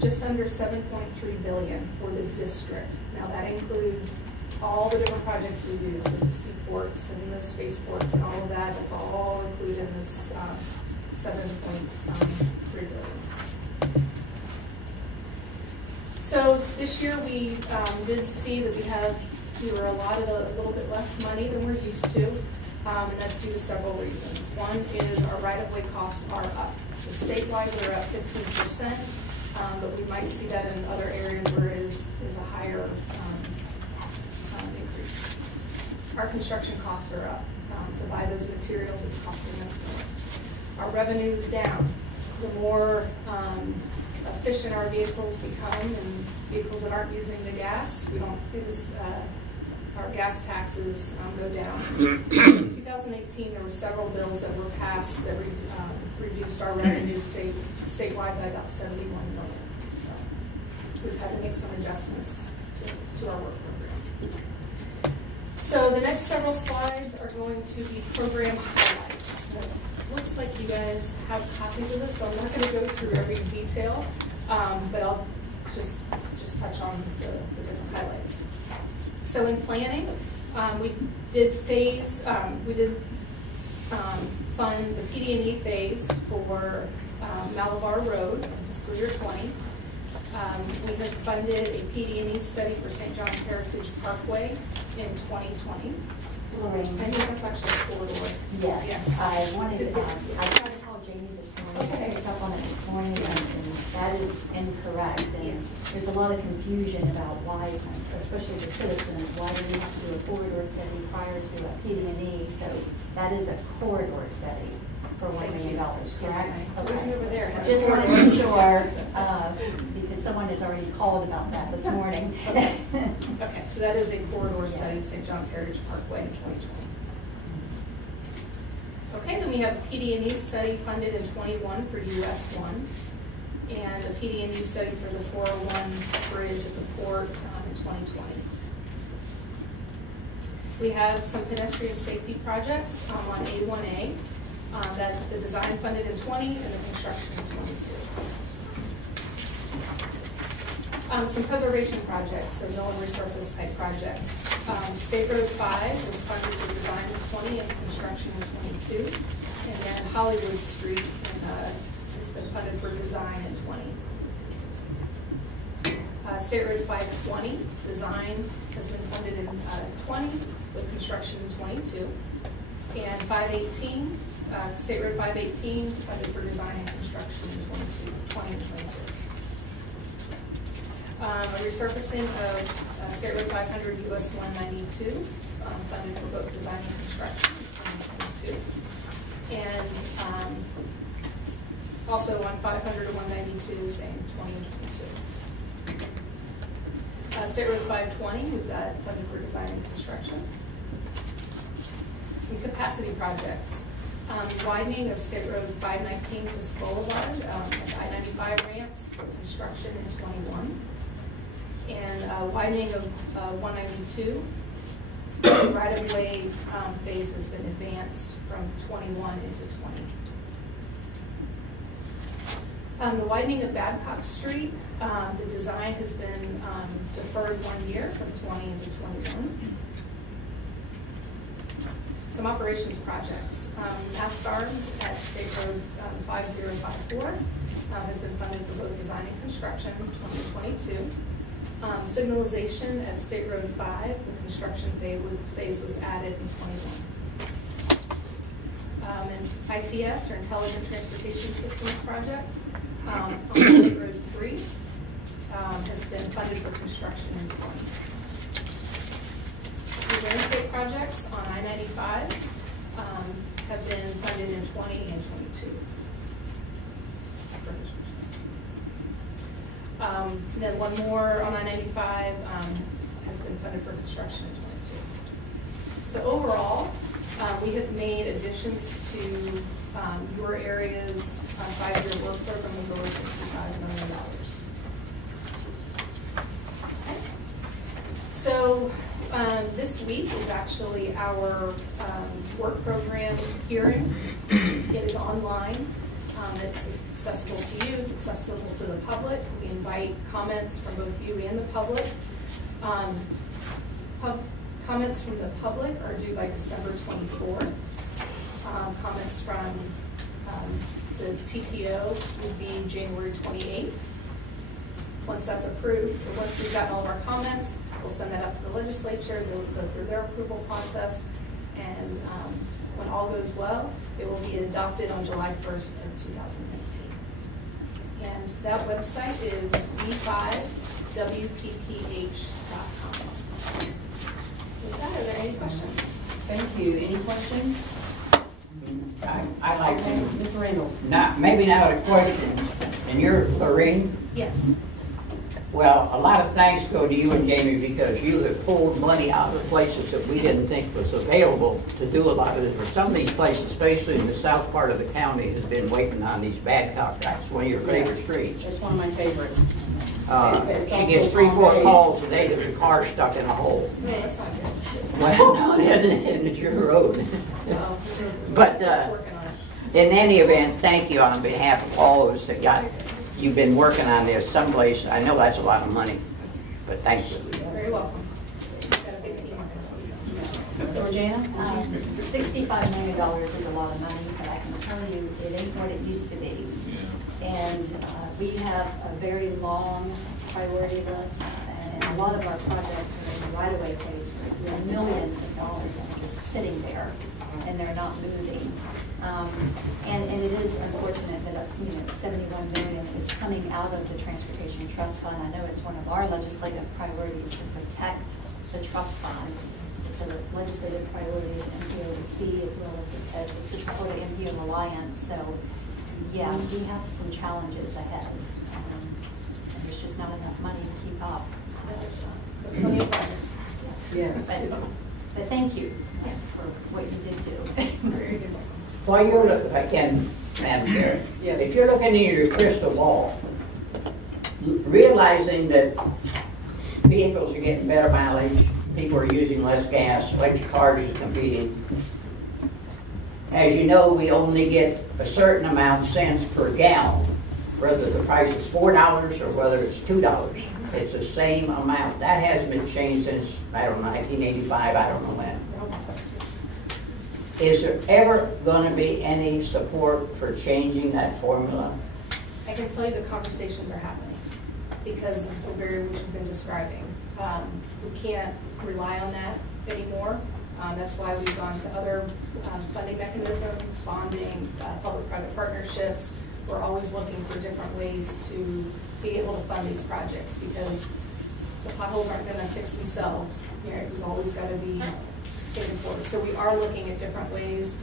just under $7.3 billion for the district. Now that includes all the different projects we do, so the seaports and the spaceports and all of that. That's all included in this $7.3 billion. So this year we did see that we were allotted a little bit less money than we're used to, and that's due to several reasons. One is our right-of-way costs are up. So statewide we're up 15%, but we might see that in other areas where it is a higher increase. Our construction costs are up. To buy those materials, it's costing us more. Our revenue is down. The more efficient our vehicles become, and vehicles that aren't using the gas, our gas taxes go down. In 2018, there were several bills that were passed that reduced our revenue statewide by about $71 million. So we've had to make some adjustments to our work program. So the next several slides are going to be program highlights. It looks like you guys have copies of this, so I'm not going to go through every detail, but I'll just touch on the different highlights. So in planning, we did fund the PD&E phase for Malabar Road in fiscal year 20. We had funded a PD&E study for St. John's Heritage Parkway in 2020. I think that's actually a corridor. Yes. I wanted to I tried to call Jamie this morning. Okay. I picked up on it this morning, and that is incorrect. And yes. There's a lot of confusion about why, especially the citizens, why do we have to do a corridor study prior to a PD&E? So that is a corridor study for $1 million, correct? Yes, okay. over there. Just wanted to make sure, because someone has already called about that this morning. Okay, so that is a corridor study of St. John's Heritage Parkway in 2020. Okay, then we have a PD&E study funded in 21 for US 1, and a PD&E study for the 401 bridge at the port in 2020. We have some pedestrian safety projects on A1A. That's the design funded in 20 and the construction in 22. Some preservation projects, so mill and resurface type projects. State Road 5 was funded for design in 20 and construction in 22. And then Hollywood Street has been funded for design in 20. State Road 520, design has been funded in 20 with construction in 22. And 518, State Road 518, funded for design and construction in 20 and 22. A resurfacing of State Road 500 US 192, funded for both design and construction in 2022. And also on 500 to 192, same 20 and 22. State Road 520, we've got funded for design and construction. Some capacity projects. Widening of State Road 519 Fisk Boulevard, I-95 ramps for construction in 21. And widening of 192, the right-of-way phase has been advanced from 21 into 20. The widening of Babcock Street, the design has been deferred 1 year from 20 into 21. Some operations projects. Mass Stars at State Road 5054 has been funded for both design and construction in 2022. Signalization at State Road 5, the construction phase was added in 21. And ITS, or Intelligent Transportation Systems project, on State Road 3 has been funded for construction in 20. The landscape projects on I-95 have been funded in 20 and 22. Then one more on I-95 has been funded for construction in 22. So overall, we have made additions to your area's 5-year work program of over $65 million. Okay. So this week is actually our work program hearing. It is online. It's accessible to you. It's accessible to the public. We invite comments from both you and the public. Comments from the public are due by December 24th. Comments from the TPO would be January 28th. Once that's approved, or once we've gotten all of our comments, we'll send that up to the legislature. They'll go through their approval process, and when all goes well, it will be adopted on July 1st of 2019. And that website is b5wpph.com. With that, are there any questions? Thank you. Any questions? I like to, Mr. Reynolds. maybe not a question. And you're Lorraine? Yes. Well, a lot of thanks go to you and Jamie because you have pulled money out of places that we didn't think was available to do a lot of this. For some of these places, especially in the south part of the county, has been waiting on these bad contracts. One of your favorite streets. It's one of my favorites. She gets 3-4 calls a day. There's a car stuck in a hole. No, that's not good. Well, no, it's your road. But in any event, thank you on behalf of all of us that got. You've been working on this someplace. I know that's a lot of money, but thank you. You're very welcome. We've got a big team. Georgiana? $65 million is a lot of money, but I can tell you it ain't what it used to be. And we have a very long priority list, and a lot of our projects are in right-of-way phase where millions of dollars are just sitting there, and they're not moving. And it is unfortunate that 71 million is coming out of the Transportation Trust Fund. I know it's one of our legislative priorities to protect the trust fund. It's a legislative priority of MPOC as well as the Central Florida MPO Alliance. So, yeah, we have some challenges ahead. And there's just not enough money to keep up. Plenty of projects. Yes. But thank you for what you did do. Very good. While you're looking, I can, Madam Chair, if you're looking into your crystal ball, realizing that vehicles are getting better mileage, people are using less gas, electric cars are competing. As you know, we only get a certain amount of cents per gallon, whether the price is $4 or whether it's $2. It's the same amount. That hasn't been changed since, I don't know, 1985, I don't know when. Is there ever going to be any support for changing that formula? I can tell you the conversations are happening because of the variables you've been describing. We can't rely on that anymore. That's why we've gone to other funding mechanisms, bonding, public-private partnerships. We're always looking for different ways to be able to fund these projects because the potholes aren't going to fix themselves. We've always got to be moving forward. So we are looking at different ways.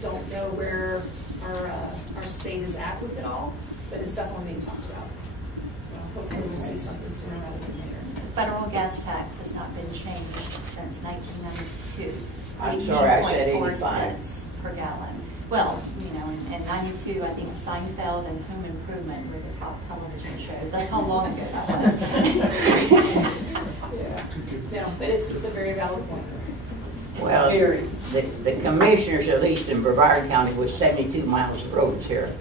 Don't know where our state is at with it all, but it's definitely being talked about. So hopefully we'll see something sooner rather than later. The federal gas tax has not been changed since 1992. I'm sorry, I said 82.4 85 cents per gallon. Well, in 92, I think Seinfeld and Home Improvement were the top television shows. That's how long ago that was. Yeah. No, but it's a very valid point. Well, the commissioners, at least in Brevard County, with 72 miles of roads here,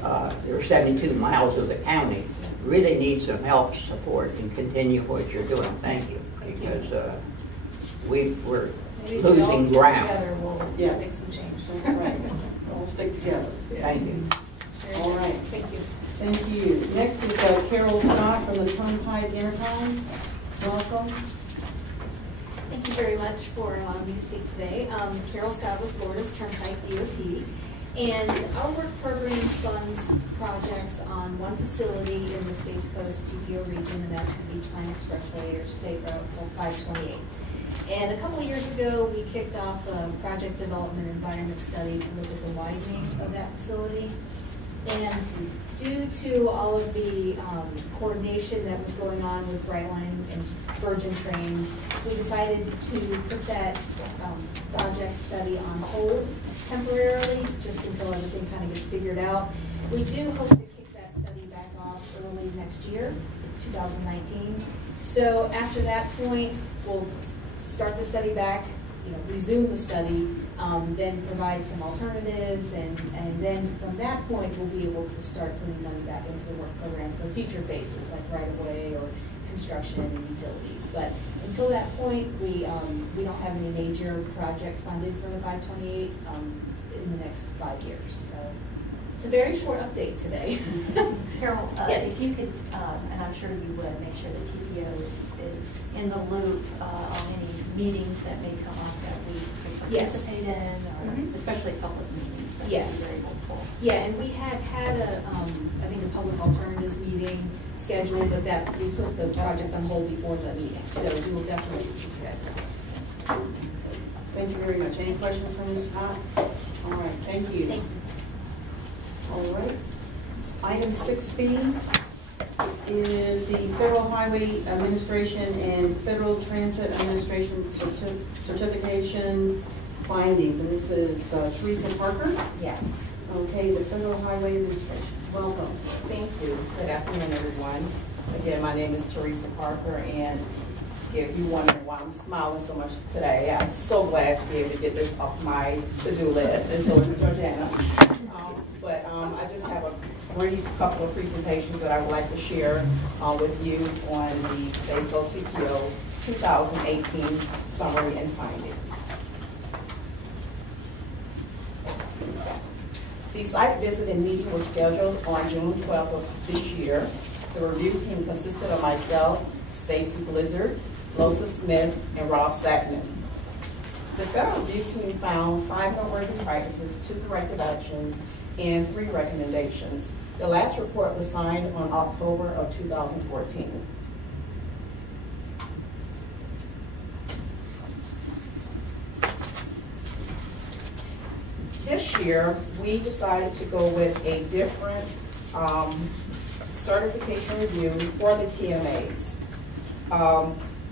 there are 72 miles of the county, really need some help, support, and continue what you're doing. Thank you. Because we're Maybe if we all losing stick ground. together, we'll Yeah. make some change. That's right. We'll stick together. Thank you. All right. Thank you. Thank you. Next is Carol Scott from the Turnpike Enterprise. Welcome. Thank you very much for allowing me to speak today. Carol Scott with Florida's Turnpike DOT. And our work program funds projects on one facility in the Space Coast TPO region, and that's the Beachline Expressway or State Route 528. And a couple of years ago, we kicked off a project development environment study to look at the widening of that facility. And due to all of the coordination that was going on with Brightline and Virgin Trains, we decided to put that project study on hold temporarily, just until everything kind of gets figured out. We do hope to kick that study back off early next year, 2019. So after that point, we'll start the study back, resume the study, then provide some alternatives, and then from that point, we'll be able to start putting money back into the work program for future phases, like right-of-way or construction and utilities. But until that point, we don't have any major projects funded for the 528 in the next 5 years. So it's a very short update today. Carol, yes. if you could, and I'm sure you would, make sure the TPO is in the loop on any meetings that may come up that we could participate in, or especially public meetings. That would be very helpful. Yeah, and we had I think a public alternatives meeting scheduled, but that we put the project on hold before the meeting. So we will definitely keep you guys know. Thank you very much. Any questions for Ms. Scott? All right, thank you. Thank you. All right. Item 6B is the Federal Highway Administration and Federal Transit Administration certification findings. And this is Teresa Parker. Yes. Okay, the Federal Highway Administration. Welcome. Thank you. Good afternoon, everyone. Again, my name is Teresa Parker, and if you wonder why I'm smiling so much today, I'm so glad to be able to get this off my to-do list, and so is Georgiana. But I just have a brief couple of presentations that I would like to share with you on the Space Coast TPO 2018 summary and findings. The site visit and meeting was scheduled on June 12th of this year. The review team consisted of myself, Stacy Blizzard, Losa Smith, and Rob Sackman. The federal review team found 5 noteworthy practices, 2 corrective actions, and 3 recommendations. The last report was signed on October of 2014. This year, we decided to go with a different certification review for the TMAs.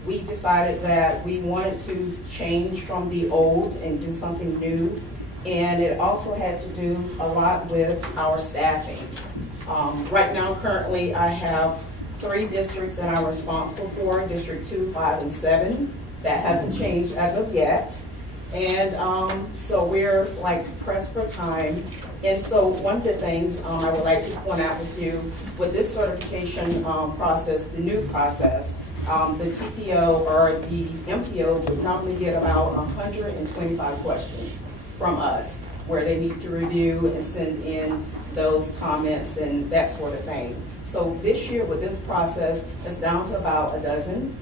We decided that we wanted to change from the old and do something new, and it also had to do a lot with our staffing. Right now, currently, I have 3 districts that I'm responsible for, District 2, 5, and 7. That hasn't changed as of yet. And so we're like pressed for time. And so one of the things I would like to point out with you, with this certification process, the new process, the TPO or the MPO would normally get about 125 questions from us, where they need to review and send in those comments and that sort of thing. So this year with this process, it's down to about a dozen.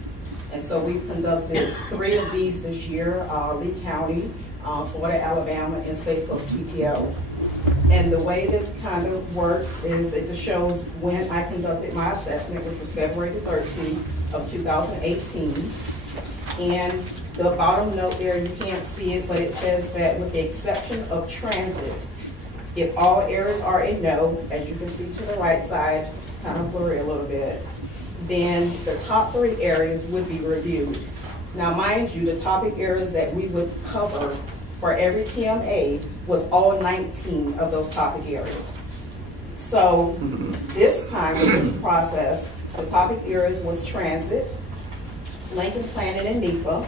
And so we've conducted 3 of these this year, Lee County, Florida, Alabama, and Space Coast TPO. And the way this kind of works is it just shows when I conducted my assessment, which was February the 13th of 2018. And the bottom note there, you can't see it, but it says that with the exception of transit, if all areas are a no, as you can see to the right side, it's kind of blurry a little bit, then the top 3 areas would be reviewed. Now, mind you, the topic areas that we would cover for every TMA was all 19 of those topic areas. So this time with this process, the topic areas was transit, Lincoln Planning and NEPA,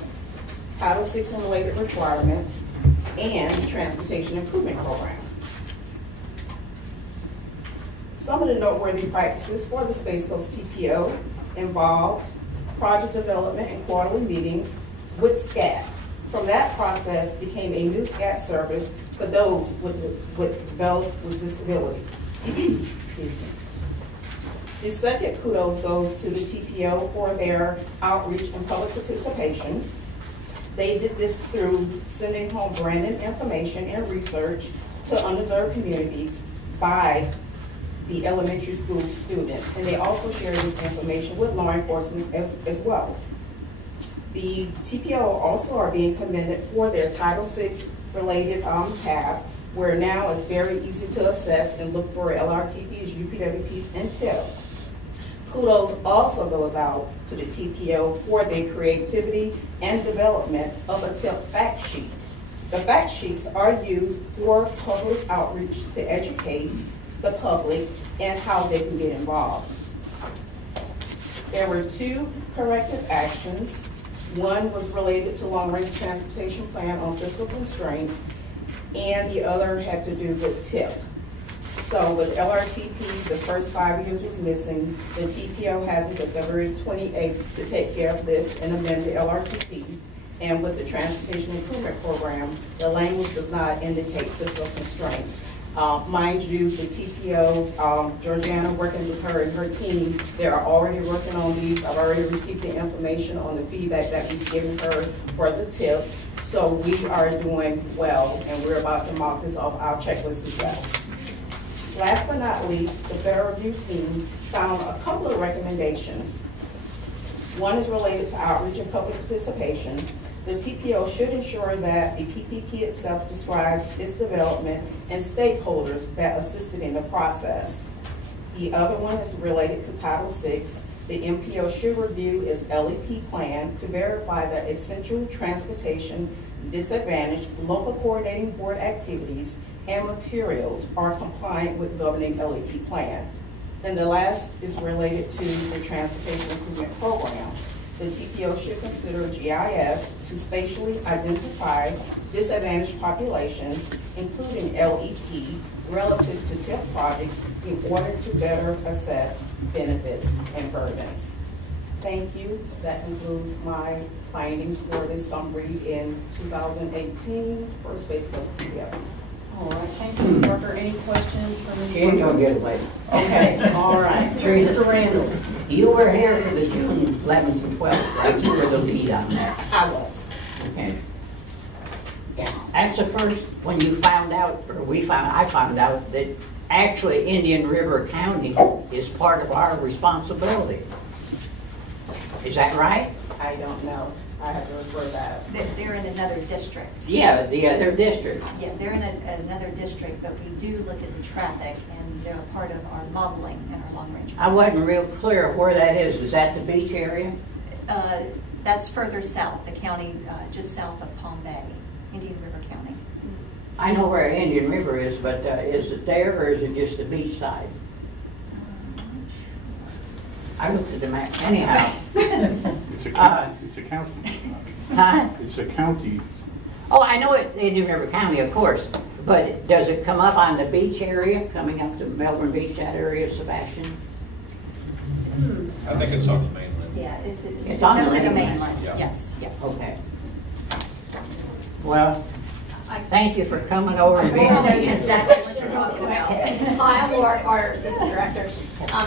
Title VI and related requirements, and Transportation Improvement Program. Some of the noteworthy practices for the Space Coast TPO involved project development and quarterly meetings with SCAT. from that process became a new SCAT service for those with disabilities. Excuse me. The second kudos goes to the TPO for their outreach and public participation. They did this through sending home branded information and research to undeserved communities by the elementary school students, and they also shared this information with law enforcement as well. The TPO also are being commended for their Title VI related tab, where now it's very easy to assess and look for LRTPs, UPWPs, and TIP. Kudos also goes out to the TPO for their creativity and development of a TIP fact sheet. The fact sheets are used for public outreach to educate the public and how they can get involved. There were 2 corrective actions. One was related to long-range transportation plan on fiscal constraints, and the other had to do with TIP. So with LRTP, the first 5 years was missing. The TPO has until February 28th to take care of this and amend the LRTP. And with the Transportation Improvement Program, the language does not indicate fiscal constraints. Mind you, the TPO, Georgiana working with her and her team, they are already working on these. I've already received the information on the feedback that we've given her for the TIP. So we are doing well, and we're about to mark this off our checklist as well. Last but not least, the federal review team found a couple of recommendations. One is related to outreach and public participation. The TPO should ensure that the PPP itself describes its development and stakeholders that assisted in the process. The other one is related to Title VI. The MPO should review its LEP plan to verify that essential transportation disadvantaged local coordinating board activities and materials are compliant with governing LEP plan. And the last is related to the Transportation Improvement Program. The TPO should consider GIS to spatially identify disadvantaged populations, including LEP, relative to TIP projects in order to better assess benefits and burdens. Thank you. That concludes my findings for this summary in 2018 for Space Coast TPO. All right, thank you, Ms. Parker. Any questions from the She ain't gonna get away. Okay, all right. Mr. Randall. You were here for the June 11th and 12th, right? You were the lead on that. I was. Okay. That's the first, when you found out, or I found out that actually Indian River County is part of our responsibility. Is that right? I don't know. I have to refer that. They're in another district. Yeah, the other district. Yeah, they're in another district, but we do look at the traffic, and they're a part of our modeling and our long-range. I wasn't real clear where that is. Is that the beach area? That's further south, the county just south of Palm Bay, Indian River County. I know where Indian River is, but is it there or is it just the beach side? I looked at the map. Anyhow. It's a county. It's a county. Huh? It's a county. Oh, I know it's Indian River County, of course. But does it come up on the beach area, coming up to Melbourne Beach, that area, Sebastian? I think it's on the mainland. Yeah, It's on the mainland. mainland. Yeah. Yes, yes. Okay. Well, thank you for coming over and being here. Hi, I'm Laura Carter, Assistant Director.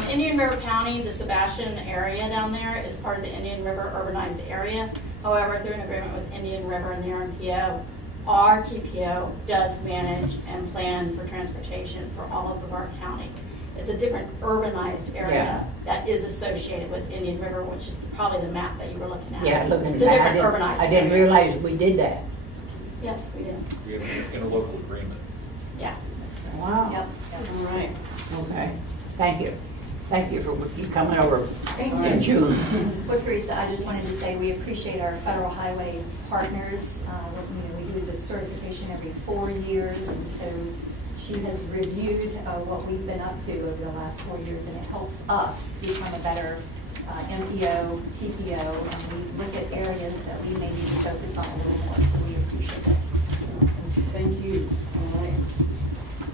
Indian River County, the Sebastian area down there is part of the Indian River urbanized area. However, through an agreement with Indian River and the RMPO, our TPO does manage and plan for transportation for all of our county. It's a different urbanized area that is associated with Indian River, which is probably the map that you were looking at. Yeah, looking at it's a different urbanized I didn't area. realize we did that. Yes, we did. We have an interlocal agreement. Yeah. Wow. Yep. All right. Okay. Thank you. Thank you for you coming over Thank in you. June. Well, Teresa, I just wanted to say we appreciate our federal highway partners. We do this certification every 4 years, and so she has reviewed what we've been up to over the last 4 years, and it helps us become a better MPO, TPO, and we look at areas that we may need to focus on a little more, so we appreciate that. Thank you. All right.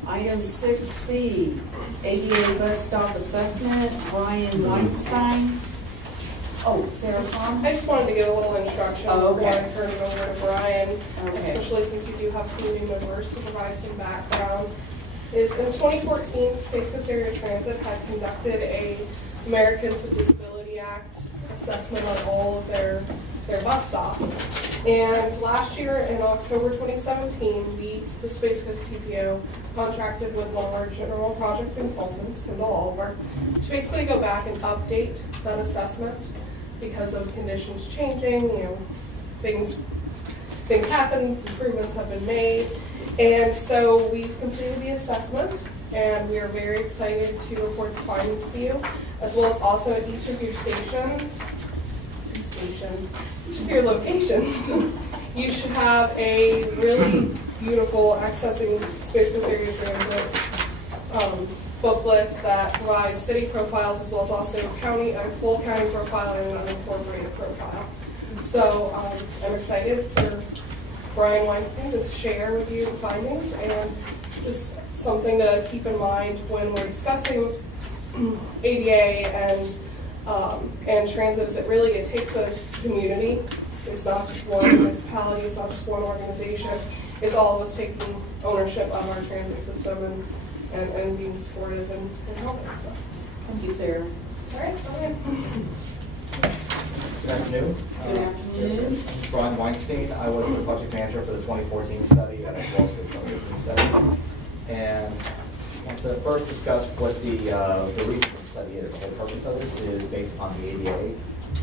Item 6C, ADA bus stop assessment, Ryan Weinstein. Oh, Sarah Tom? I just wanted to give a little introduction Oh, okay. before I turn it over to Brian, Okay. especially since you do have some new members to provide some background. Is in 2014, Space Coast Area Transit had conducted a Americans with Disability Act assessment on all of their bus stops. And last year, in October 2017, we, the Space Coast TPO, contracted with one of our general project consultants, Kendall Oliver, to basically go back and update that assessment because of conditions changing, things happen, improvements have been made. And so we've completed the assessment, and we are very excited to report the findings to you, as well as also at each of your each of your locations, you should have a really beautiful Accessing Space Coast Area Transit booklet that provides city profiles as well as also a full county profile and an unincorporated profile. So I'm excited for Brian Weinstein to share with you the findings, and just something to keep in mind when we're discussing ADA and transit is that really it takes a community. It's not just one municipality, it's not just one organization. It's all of us taking ownership of our transit system and being supportive and helping. So. Thank you, Sarah. All right, go ahead. Good afternoon. Good afternoon. I'm Brian Weinstein. I was the project manager for the 2014 study and as well as for the 2015 study. And I want to first discuss what the reason for the study is. The whole purpose of this is based upon the ADA.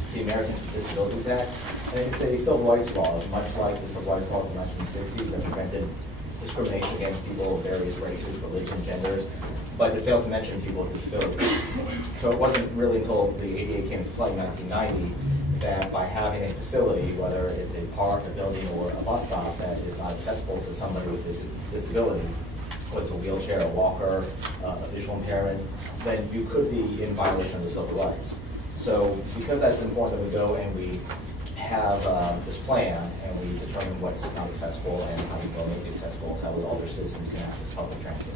It's the Americans with Disabilities Act. And it's a civil rights law, much like the civil rights law of the 1960s that prevented discrimination against people of various races, religion, genders, but it failed to mention people with disabilities. So it wasn't really until the ADA came into play in 1990 that by having a facility, whether it's a park, a building, or a bus stop that is not accessible to somebody with a disability, whether it's a wheelchair, a walker, a visual impairment, then you could be in violation of the civil rights. So because that's important that we go and we have this plan and we determine what's not accessible and how we go make it accessible so that all their citizens can access public transit.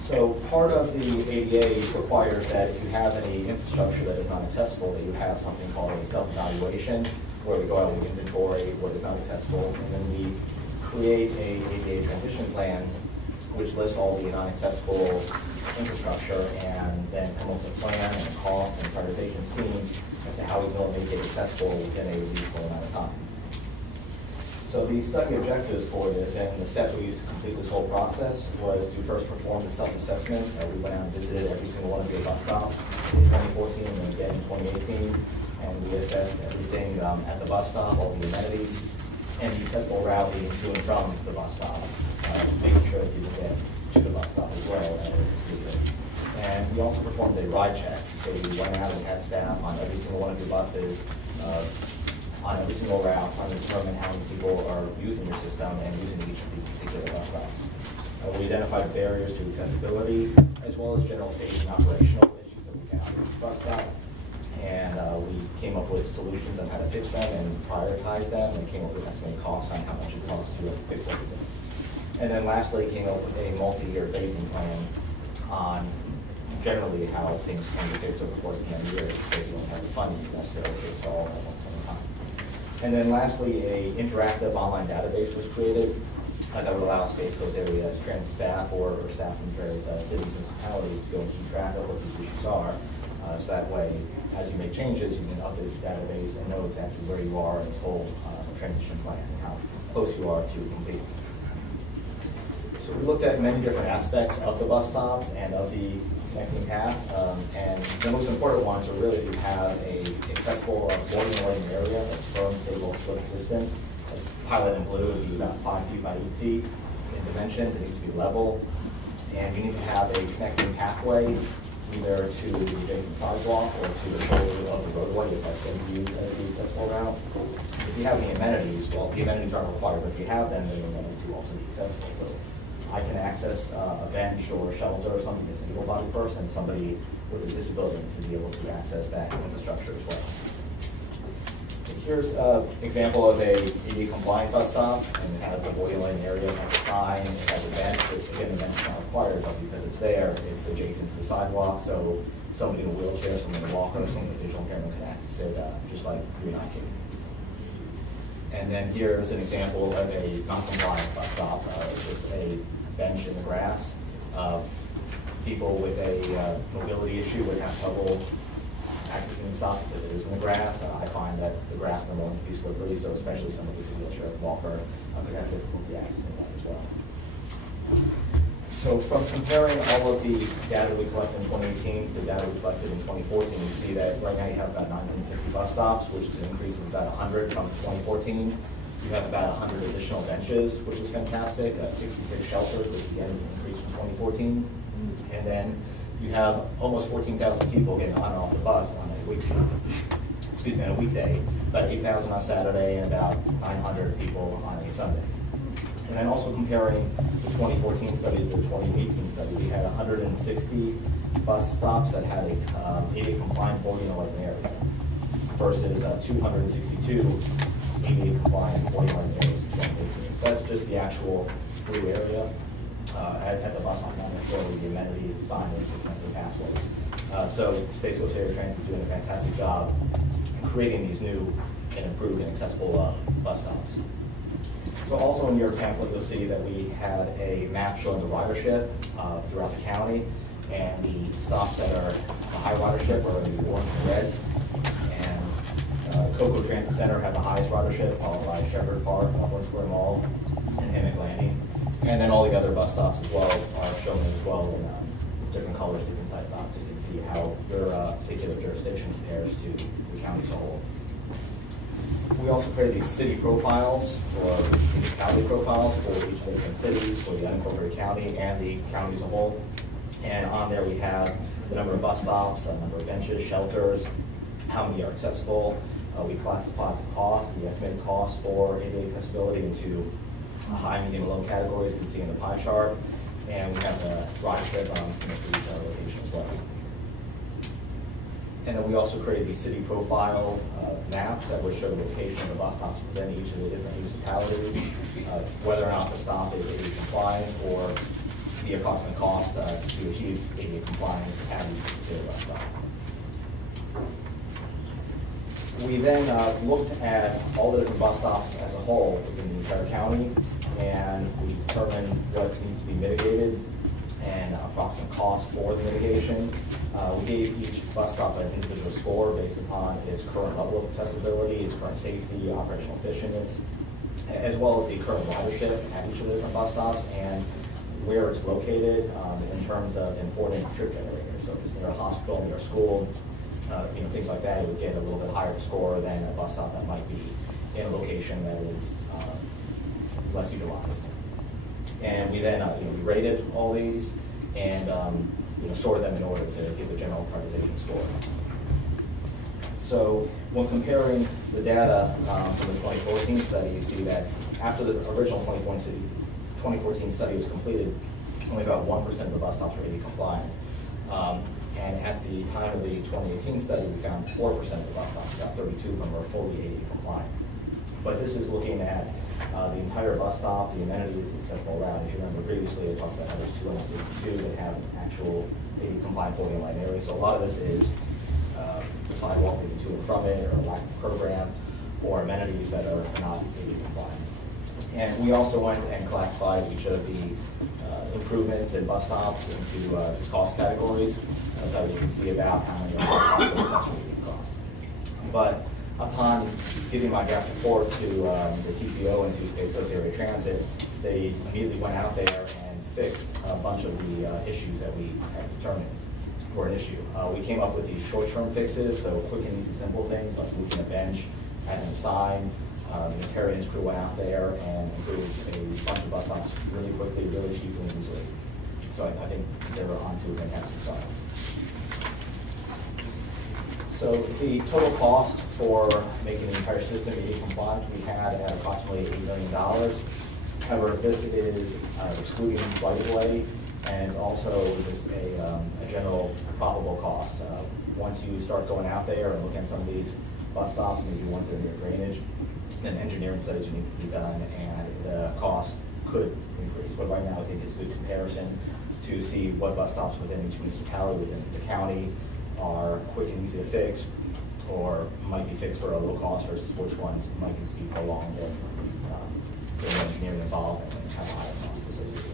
So part of the ADA requires that if you have any infrastructure that is not accessible, that you have something called a self-evaluation, where we go out and inventory what is not accessible, and then we create a ADA transition plan which lists all the non-accessible infrastructure and then come up with a plan and a cost and prioritization scheme as to how we can make it accessible within a reasonable amount of time. So the study objectives for this and the steps we used to complete this whole process was to first perform the self-assessment. We went out and visited every single one of your bus stops in 2014 and then again in 2018. And we assessed everything at the bus stop, all the amenities, and the accessible route leading to and from the bus stop, making sure that people get to the bus stop as well. And we also performed a ride check. So we went out and had staff on every single one of your buses, on every single route, trying to determine how many people are using your system and using each of the particular bus stops. We identified barriers to accessibility, as well as general safety and operational issues that we found at each bus stop. And we came up with solutions on how to fix them and prioritize them, and came up with estimated costs on how much it costs to fix everything. And then lastly, came up with a multi-year phasing plan on generally how things can be fixed over the course of many years, because you don't have the funding necessarily to install at one point in time. And then lastly, an interactive online database was created that would allow Space Coast Area Transit staff or staff from various cities and municipalities to go and keep track of what these issues are. So that way, as you make changes, you can update the database and know exactly where you are in this whole transition plan and how close you are to complete. So we looked at many different aspects of the bus stops and of the connecting path, and the most important ones are really to have a accessible boarding and loading area that's firm, stable, social distance. It's highlighted in blue. It would be about 5 feet by 8 feet in dimensions. It needs to be level, and you need to have a connecting pathway either to the adjacent sidewalk or to the shoulder of the roadway if that's going to be used as the accessible route. If you have any amenities, well, the amenities aren't required, but if you have them, then the amenities will also be accessible. So I can access a bench or shelter or something as an able-bodied person, somebody with a disability to be able to access that infrastructure as well. Here's an example of a ADA-compliant bus stop, and it has the boarding lane area, it has a sign, it has a bench. Again, the bench is not required, but because it's there, it's adjacent to the sidewalk, so somebody in a wheelchair, somebody in a walker, someone with visual impairment can access it just like you and I can. And then here is an example of a non-compliant bus stop, just a bench in the grass. People with a mobility issue would have trouble accessing the stop because it is in the grass. I find that the grass in the morning can be slippery, so especially somebody with a wheelchair or walker could have difficulty accessing that as well. So from comparing all of the data we collected in 2018 to the data we collected in 2014, you see that right now you have about 950 bus stops, which is an increase of about 100 from 2014. You have about 100 additional benches, which is fantastic, 66 shelters, which again is an increase from 2014. And then you have almost 14,000 people getting on and off the bus on a weekday, about 8,000 on Saturday, and about 900 people on a Sunday. And then also comparing the 2014 study to the 2018 study, we had 160 bus stops that had a ADA compliant boarding and lighting area versus 262 ADA compliant boarding and lighting areas in 2018. So that's just the actual blue area at the bus stop, not necessarily the amenities, signage, the pathways. So Space Coast Area Transit is doing a fantastic job in creating these new and improved and accessible bus stops. So also in your pamphlet, you'll see that we had a map showing the ridership throughout the county, and the stops that are the high ridership are in the orange and red. And Cocoa Transit Center had the highest ridership, followed by Shepherd Park, Upland Square Mall, and Hammock Landing. And then all the other bus stops as well are shown as well in different colors, different size stops. So you can see how your particular jurisdiction compares to the county as a whole. We also created these city profiles, or municipality profiles for each of the different cities, for the unincorporated county and the county as a whole. And on there we have the number of bus stops, the number of benches, shelters, how many are accessible. We classified the cost, the estimated cost for ADA accessibility into high, medium, and low categories, you can see in the pie chart. And we have the ridership for each location as well. And then we also created these city profile maps that would show the location of the bus stops within each of the different municipalities, whether or not the stop is ADA compliant, or the approximate cost to achieve ADA compliance at each particular bus stop. We then looked at all the different bus stops as a whole within the entire county, and we determined what needs to be mitigated and approximate cost for the mitigation. We gave each bus stop an individual score based upon its current level of accessibility, its current safety, operational efficiency, as well as the current ridership at each of the different bus stops and where it's located in terms of important trip generators. So if it's near a hospital, near a school, things like that, it would get a little bit higher score than a bus stop that might be in a location that is less utilized. And we then we rated all these and sorted them in order to give the general prioritization score. So when comparing the data from the 2014 study, you see that after the original 2014 study was completed, only about 1% of the bus stops were ADA compliant. And at the time of the 2018 study, we found 4% of the bus stops, about 32 of them were fully ADA compliant. But this is looking at the entire bus stop, the amenities, the accessible route. As you remember previously, I talked about how there's 262 that have an actual ADA compliant boarding and lighting area. So a lot of this is the sidewalk leading to and from it, or a lack of program, or amenities that are not ADA compliant. And we also went and classified each of the improvements in bus stops into its cost categories, so you can see about how many are cost. But upon giving my draft report to the TPO and to Space Coast Area Transit, they immediately went out there and fixed a bunch of the issues that we had determined were an issue. We came up with these short-term fixes, so quick and easy simple things like moving a bench, adding a sign. The Terrans crew went out there and improved a bunch of bus stops really quickly, really cheaply, and easily. So I think they were on to a fantastic start. So the total cost for making the entire system ADA compliant, we had at approximately $8 million. However, this is excluding right-of-way and also just a general probable cost. Once you start going out there and looking at some of these bus stops, maybe ones that are near drainage, then engineering studies need to be done, and the cost could increase. But right now, I think it's a good comparison to see what bus stops within each municipality, within the county, are quick and easy to fix, or might be fixed for a low cost versus which ones might need to be prolonged and getting engineering involved and have a higher cost associated with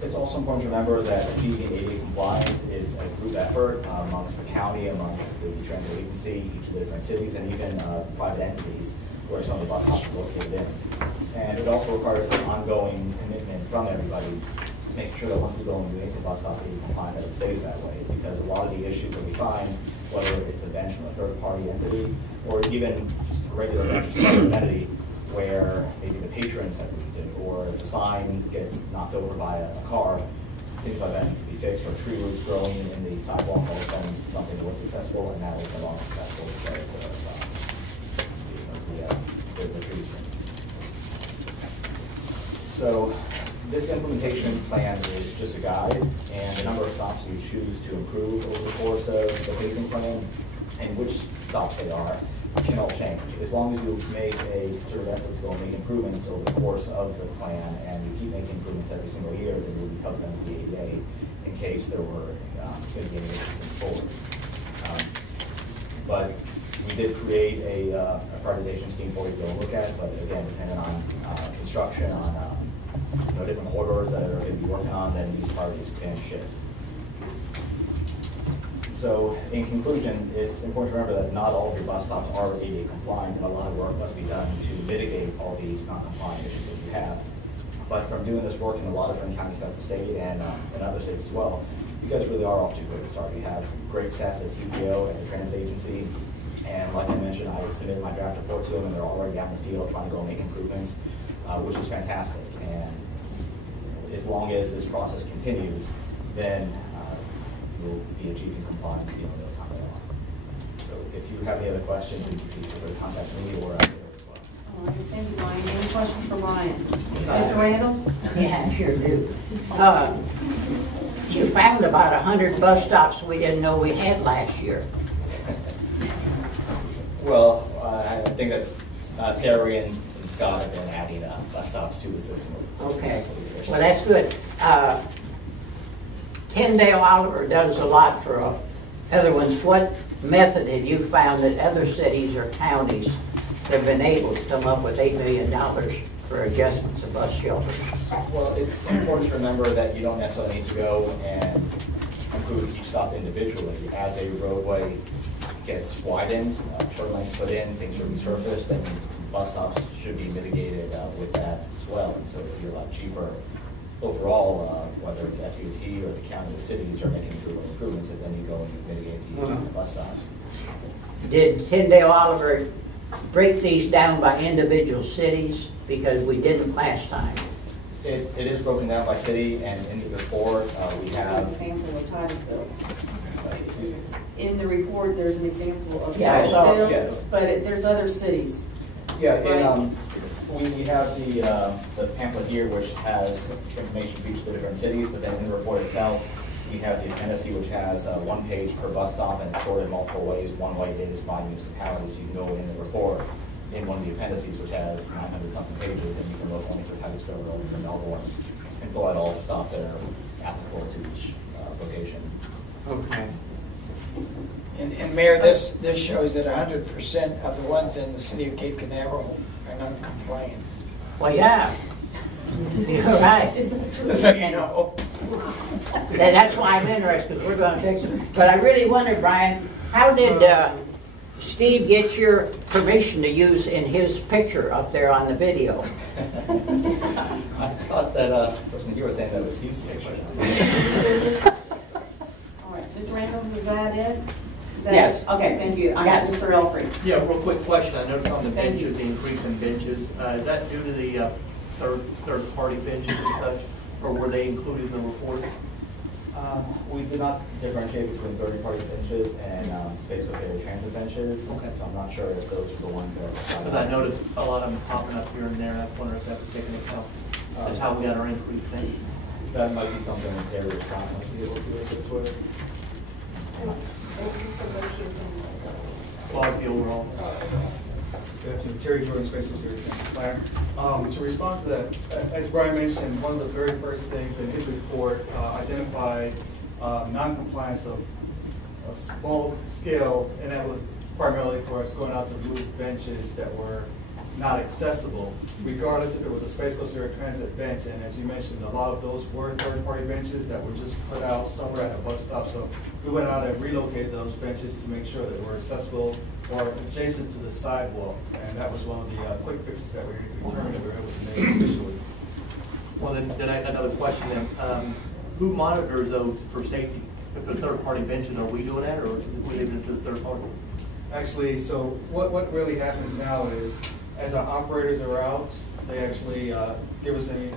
it. It's also important to remember that achieving ADA compliance is a group effort amongst the county, amongst the transit agency, each of the different cities, and even private entities where some of the bus stops are located in. And it also requires an ongoing commitment from everybody, making sure that once we go and make the bus stop ADA compliant, that it stays that way. Because a lot of the issues that we find, whether it's a bench from a third-party entity, or even just a regular bench from an entity, where maybe the patrons have moved it, or if a sign gets knocked over by a car, things like that need to be fixed, or tree roots growing in the sidewalk, all of a sudden something was successful, and that was no longer successful because of the trees, for instance. So this implementation plan is just a guide, and the number of stops you choose to improve over the course of the phasing plan, and which stops they are, can all change. As long as you make a concerted effort to go and make improvements over the course of the plan, and you keep making improvements every single year, then you'll be covered under the ADA in case there were going to be any issues forward. But we did create a prioritization scheme for you to go look at, but again, depending on construction, on different corridors that are going to be working on, then these priorities can shift. So in conclusion, it's important to remember that not all of your bus stops are ADA compliant, and a lot of work must be done to mitigate all these non-compliant issues that you have. But from doing this work in a lot of different counties throughout the state and other states as well, you guys really are off to a great start. You have great staff at TPO and the transit agency, and like I mentioned, I submitted my draft report to them, and they're already out in the field trying to go make improvements, which is fantastic. And as long as this process continues, then we'll be achieving compliance, no time at all. So if you have any other questions, you can please feel free to contact me or out there as well. All right, thank you, Ryan. Any questions for Ryan? Mr. Randall? Yeah, I sure do. You found about 100 bus stops we didn't know we had last year. Well, I think that's Terry and Scott have been adding bus stops to the system. Okay, well that's good. Tyndale Oliver does a lot for other ones. What method have you found that other cities or counties have been able to come up with $8 million for adjustments of bus shelters? Well, it's important to remember that you don't necessarily need to go and improve each stop individually. As a roadway gets widened, turn lanes put in, things are resurfaced, then bus stops should be mitigated with that as well. And so it'll be a lot cheaper overall, whether it's FDOT or the county or the cities are making improvements, and then you go and you mitigate the adjacent bus stops. Did Tyndale Oliver break these down by individual cities? Because we didn't last time. It is broken down by city, and in the report we have an example of Titusville. In the report, there's an example of Yeah, Titusville, yes. but there's other cities. Yeah, right? We have the pamphlet here, which has information for each of the different cities, but then in the report itself, we have the appendice, which has 1 page per bus stop, and it's sorted in multiple ways, one way based by municipality, so you can go in the report in one of the appendices, which has 900-something pages, and you can look only for Titusville or only for Melbourne, and pull out all the stops that are applicable to each location. Okay. And Mayor, this shows that 100% of the ones in the city of Cape Canaveral are not compliant. Well, yeah. You're right. So you know. That's why I'm interested, because we're going to fix it. But I really wondered, Brian, how did Steve get your permission to use in his picture up there on the video? I thought that person here was saying that was Steve's picture. All right, Mr. Randall, is that it? Yes. Okay, thank you. I got Mr. Elfrey. Yeah, real quick question. I noticed on the benches, the increase in benches. Is that due to the third-party benches and such, or were they included in the report? We did not differentiate between third-party benches and Space Coast Area Transit benches. Okay. So I'm not sure if those are the ones that. Because I noticed a lot of them popping up here and there, and I was wondering if that was taken into account. That's how we got our increase. Thank you. That might be something that Terry or Scott might be able to assist with. Well, the overall. Good afternoon, Terry Jordan, Space Coast Area Transit Planner. To respond to that, as Brian mentioned, one of the very first things in his report identified non-compliance of a small scale, and that was primarily for us going out to remove benches that were not accessible, regardless if it was a Space Coast Area Transit bench. And as you mentioned, a lot of those were third-party benches that were just put out somewhere at a bus stop. So we went out and relocated those benches to make sure that they were accessible or adjacent to the sidewalk. And that was one of the quick fixes that we determined that we were able to make officially. Well, then I got another question then. Who monitors those for safety? If the third-party benches, are we doing that, or we leave it to the third party? Actually, so what really happens now is, as our operators are out, they actually give us any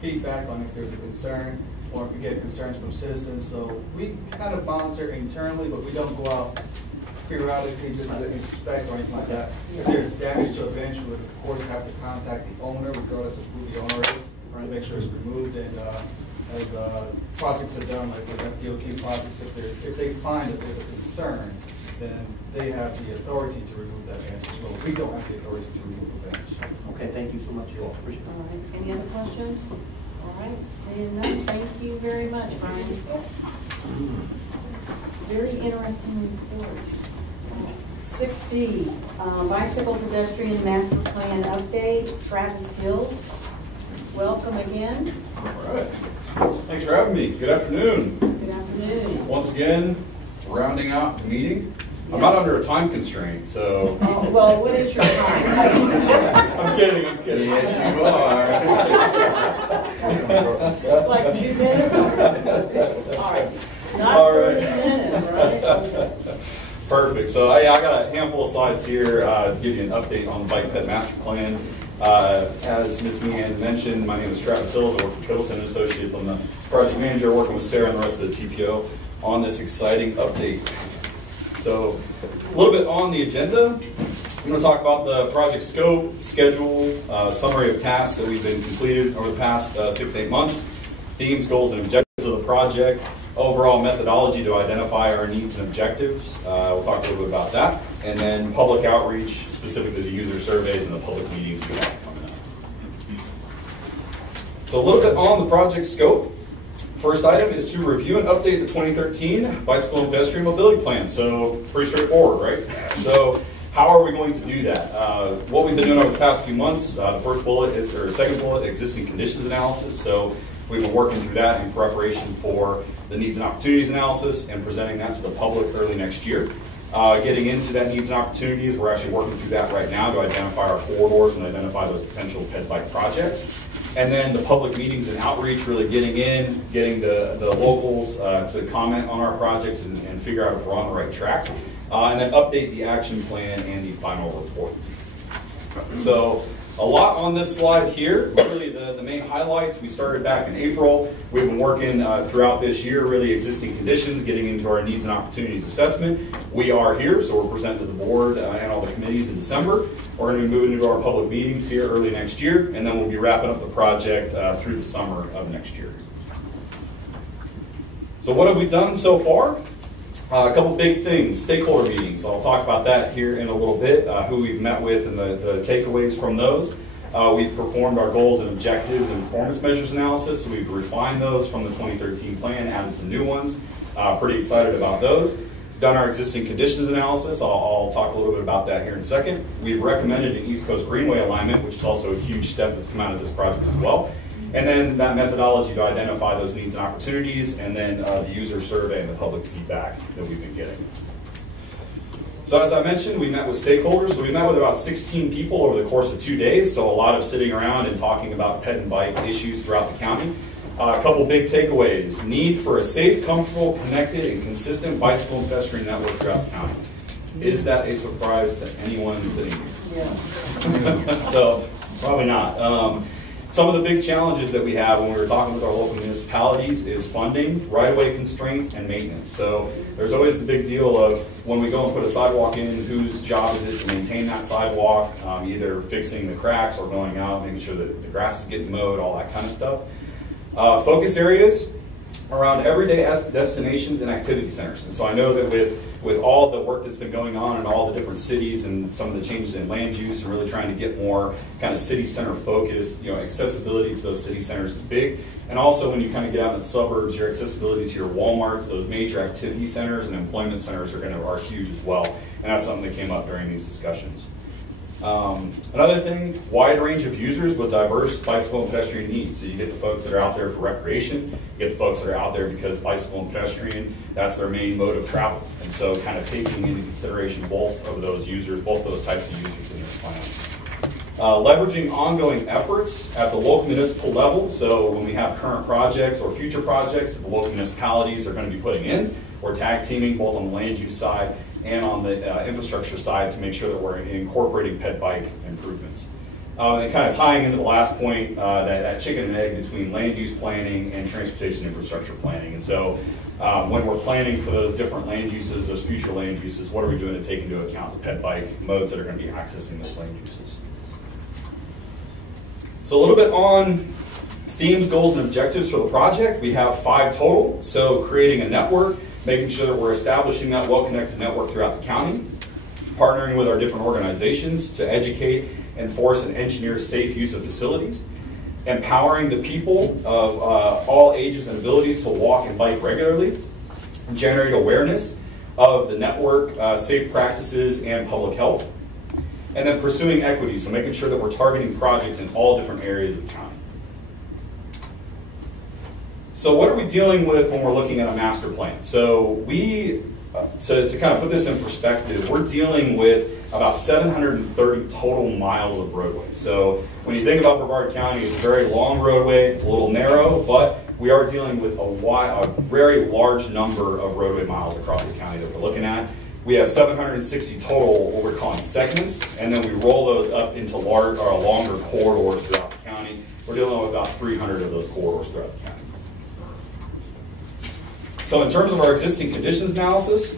feedback on if there's a concern or if we get concerns from citizens. So we kind of monitor internally, but we don't go out periodically just to inspect or anything like that. If there's damage to a bench, we would of course have to contact the owner, regardless of who the owner is, to make sure it's removed. And as projects are done, like with FDOT projects, if they find that there's a concern, then they have the authority to remove that bench as well. We don't have the authority to remove the bench. Okay, thank you so much. You all appreciate it. All right. Any other questions? All right. Seeing none, thank you very much, Brian. Very interesting report. 6D, bicycle pedestrian master plan update. Travis Hills, welcome again. All right. Thanks for having me. Good afternoon. Good afternoon. Once again, rounding out the meeting. I'm not under a time constraint, so. Oh, well, what is your time? I'm kidding. Yes, you are. Like 2 minutes? All right. Not All 30 right. minutes, right? Perfect. So I got a handful of slides here to give you an update on the Bike Ped Master Plan. As Ms. Meehan mentioned, my name is Travis Hills. I work for Kittleson Associates. I'm the project manager working with Sarah and the rest of the TPO on this exciting update. So a little bit on the agenda. I'm going to talk about the project scope, schedule, summary of tasks that we've been completed over the past 6 to 8 months, themes, goals, and objectives of the project, overall methodology to identify our needs and objectives. We'll talk a little bit about that. And then public outreach, specifically the user surveys and the public meetings we have coming up. So a little bit on the project scope. First item is to review and update the 2013 Bicycle and Pedestrian Mobility Plan. So pretty straightforward, right? So how are we going to do that? What we've been doing over the past few months, the first bullet is, or the second bullet, existing conditions analysis. So we've been working through that in preparation for the needs and opportunities analysis and presenting that to the public early next year. Getting into that needs and opportunities, we're actually working through that right now to identify our corridors and identify those potential ped bike projects. And then the public meetings and outreach, really getting in, getting the locals to comment on our projects and figure out if we're on the right track. And then update the action plan and the final report. So a lot on this slide here. Really the main highlights, we started back in April. We've been working throughout this year, really existing conditions, getting into our needs and opportunities assessment. We are here, so we're presenting to the board and all the committees in December. We're going to be moving into our public meetings here early next year, and then we'll be wrapping up the project through the summer of next year. So what have we done so far? A couple big things, stakeholder meetings. So I'll talk about that here in a little bit, who we've met with and the takeaways from those. We've performed our goals and objectives and performance measures analysis, so we've refined those from the 2013 plan, added some new ones. Pretty excited about those. Done our existing conditions analysis. I'll talk a little bit about that here in a second. We've recommended an East Coast Greenway alignment, which is also a huge step that's come out of this project as well. And then that methodology to identify those needs and opportunities, and then the user survey and the public feedback that we've been getting. So as I mentioned, we met with stakeholders. So we met with about 16 people over the course of 2 days. So a lot of sitting around and talking about ped and bike issues throughout the county. A couple big takeaways. Need for a safe, comfortable, connected, and consistent bicycle and pedestrian network throughout the county. Is that a surprise to anyone sitting here? Yeah. So probably not. Some of the big challenges that we have when we were talking with our local municipalities is funding, right-of-way constraints, and maintenance. So there's always the big deal of when we go and put a sidewalk in, whose job is it to maintain that sidewalk, either fixing the cracks or going out, making sure that the grass is getting mowed, all that kind of stuff. Focus areas, around everyday destinations and activity centers. And so I know that with all the work that's been going on in all the different cities and some of the changes in land use and really trying to get more kind of city center focused, accessibility to those city centers is big. And also when you kind of get out in the suburbs, your accessibility to your Walmarts, those major activity centers and employment centers are huge as well. And that's something that came up during these discussions. Another thing, wide range of users with diverse bicycle and pedestrian needs. So you get the folks that are out there for recreation, you get the folks that are out there because bicycle and pedestrian, that's their main mode of travel. And so kind of taking into consideration both of those users, both those types of users in this plan. Leveraging ongoing efforts at the local municipal level. So when we have current projects or future projects that the local municipalities are going to be putting in, we're tag teaming both on the land use side and on the infrastructure side to make sure that we're incorporating ped bike improvements. And kind of tying into the last point, that chicken and egg between land use planning and transportation infrastructure planning. And so when we're planning for those different land uses, those future land uses, what are we doing to take into account the ped bike modes that are going to be accessing those land uses? So a little bit on themes, goals, and objectives for the project. We have 5 total. So creating a network, making sure that we're establishing that well-connected network throughout the county, partnering with our different organizations to educate, enforce, and engineer safe use of facilities, empowering the people of all ages and abilities to walk and bike regularly, generate awareness of the network, safe practices, and public health, and then pursuing equity, so making sure that we're targeting projects in all different areas of the county. So what are we dealing with when we're looking at a master plan? So to kind of put this in perspective, we're dealing with about 730 total miles of roadway. So when you think about Brevard County, it's a very long roadway, a little narrow, but we are dealing with a very large number of roadway miles across the county that we're looking at. We have 760 total, what we're calling segments, and then we roll those up into longer corridors throughout the county. We're dealing with about 300 of those corridors throughout the county. So in terms of our existing conditions analysis,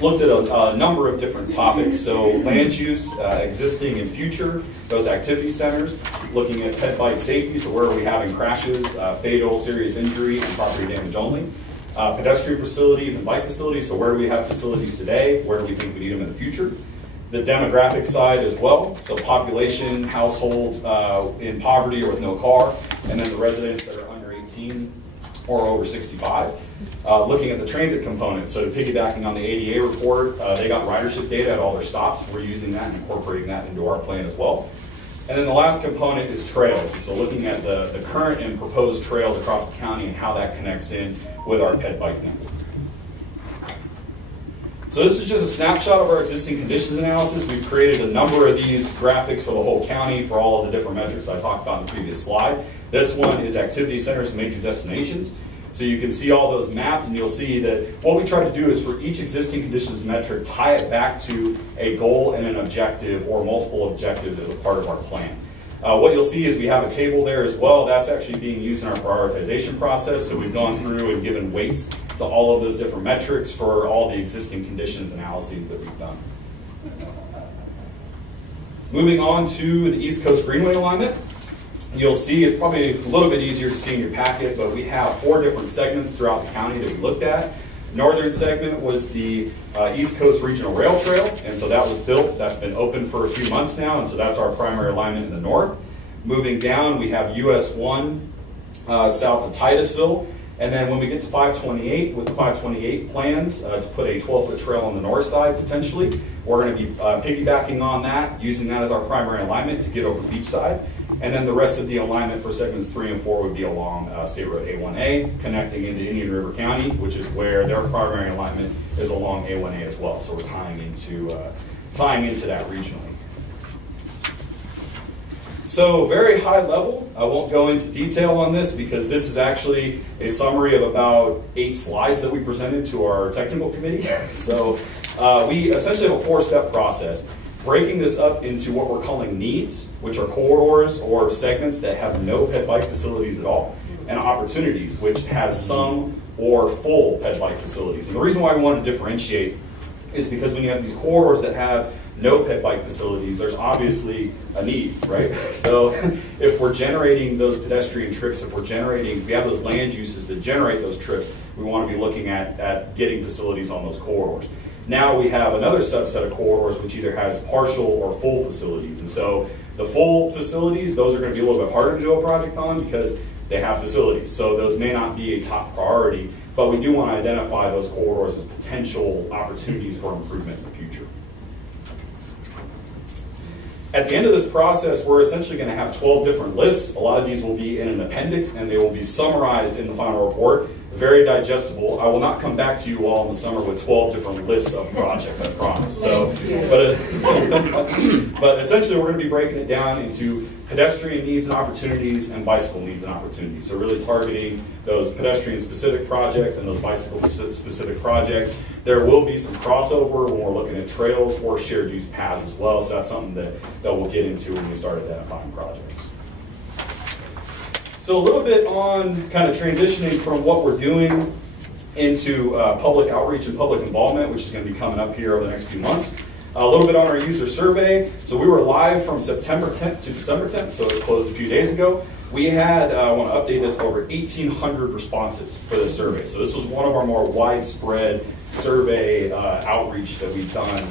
looked at a number of different topics. So land use, existing and future, those activity centers, looking at ped bike safety, so where are we having crashes, fatal, serious injury, and property damage only. Pedestrian facilities and bike facilities, so where do we have facilities today, where do we think we need them in the future. The demographic side as well, so population, households in poverty or with no car, and then the residents that are under 18 or over 65. Looking at the transit component, so piggybacking on the ADA report, they got ridership data at all their stops. We're using that and incorporating that into our plan as well. And then the last component is trails. So looking at the current and proposed trails across the county and how that connects in with our ped bike network. So this is just a snapshot of our existing conditions analysis. We've created a number of these graphics for the whole county for all of the different metrics I talked about in the previous slide. This one is activity centers and major destinations. So you can see all those mapped, and you'll see that what we try to do is for each existing conditions metric, tie it back to a goal and an objective or multiple objectives as a part of our plan. What you'll see is we have a table there as well. That's actually being used in our prioritization process. So we've gone through and given weights to all of those different metrics for all the existing conditions analyses that we've done. Moving on to the East Coast Greenway alignment. You'll see it's probably a little bit easier to see in your packet, but we have 4 different segments throughout the county that we looked at. Northern segment was the East Coast Regional Rail Trail, and so that was built. That's been open for a few months now, and so that's our primary alignment in the north. Moving down, we have US 1 south of Titusville, and then when we get to 528, with the 528 plans to put a 12-foot trail on the north side potentially, we're going to be piggybacking on that, using that as our primary alignment to get over beachside. And then the rest of the alignment for segments 3 and 4 would be along State Road A1A, connecting into Indian River County, which is where their primary alignment is along A1A as well. So we're tying into that regionally. So very high level. I won't go into detail on this because this is actually a summary of about 8 slides that we presented to our technical committee. So we essentially have a 4-step process. Breaking this up into what we're calling needs, which are corridors or segments that have no ped bike facilities at all, and opportunities, which has some or full ped bike facilities. And the reason why we want to differentiate is because when you have these corridors that have no pet bike facilities, there's obviously a need, right? So if we're generating those pedestrian trips, if we have those land uses that generate those trips, we want to be looking at getting facilities on those corridors. Now we have another subset of corridors which either has partial or full facilities. And so the full facilities, those are going to be a little bit harder to do a project on because they have facilities. So those may not be a top priority, but we do want to identify those corridors as potential opportunities for improvement in the future. At the end of this process, we're essentially going to have 12 different lists. A lot of these will be in an appendix, and they will be summarized in the final report. Very digestible. I will not come back to you all in the summer with 12 different lists of projects, I promise. So, but essentially, we're going to be breaking it down into pedestrian needs and opportunities and bicycle needs and opportunities. So really targeting those pedestrian-specific projects and those bicycle-specific projects. There will be some crossover when we're looking at trails or shared use paths as well, so that's something that we'll get into when we start identifying projects. So a little bit on kind of transitioning from what we're doing into public outreach and public involvement, which is going to be coming up here over the next few months. A little bit on our user survey. So we were live from September 10th to December 10th, so it closed a few days ago. We had, I want to update this, over 1,800 responses for this survey. So this was one of our more widespread survey outreach that we've done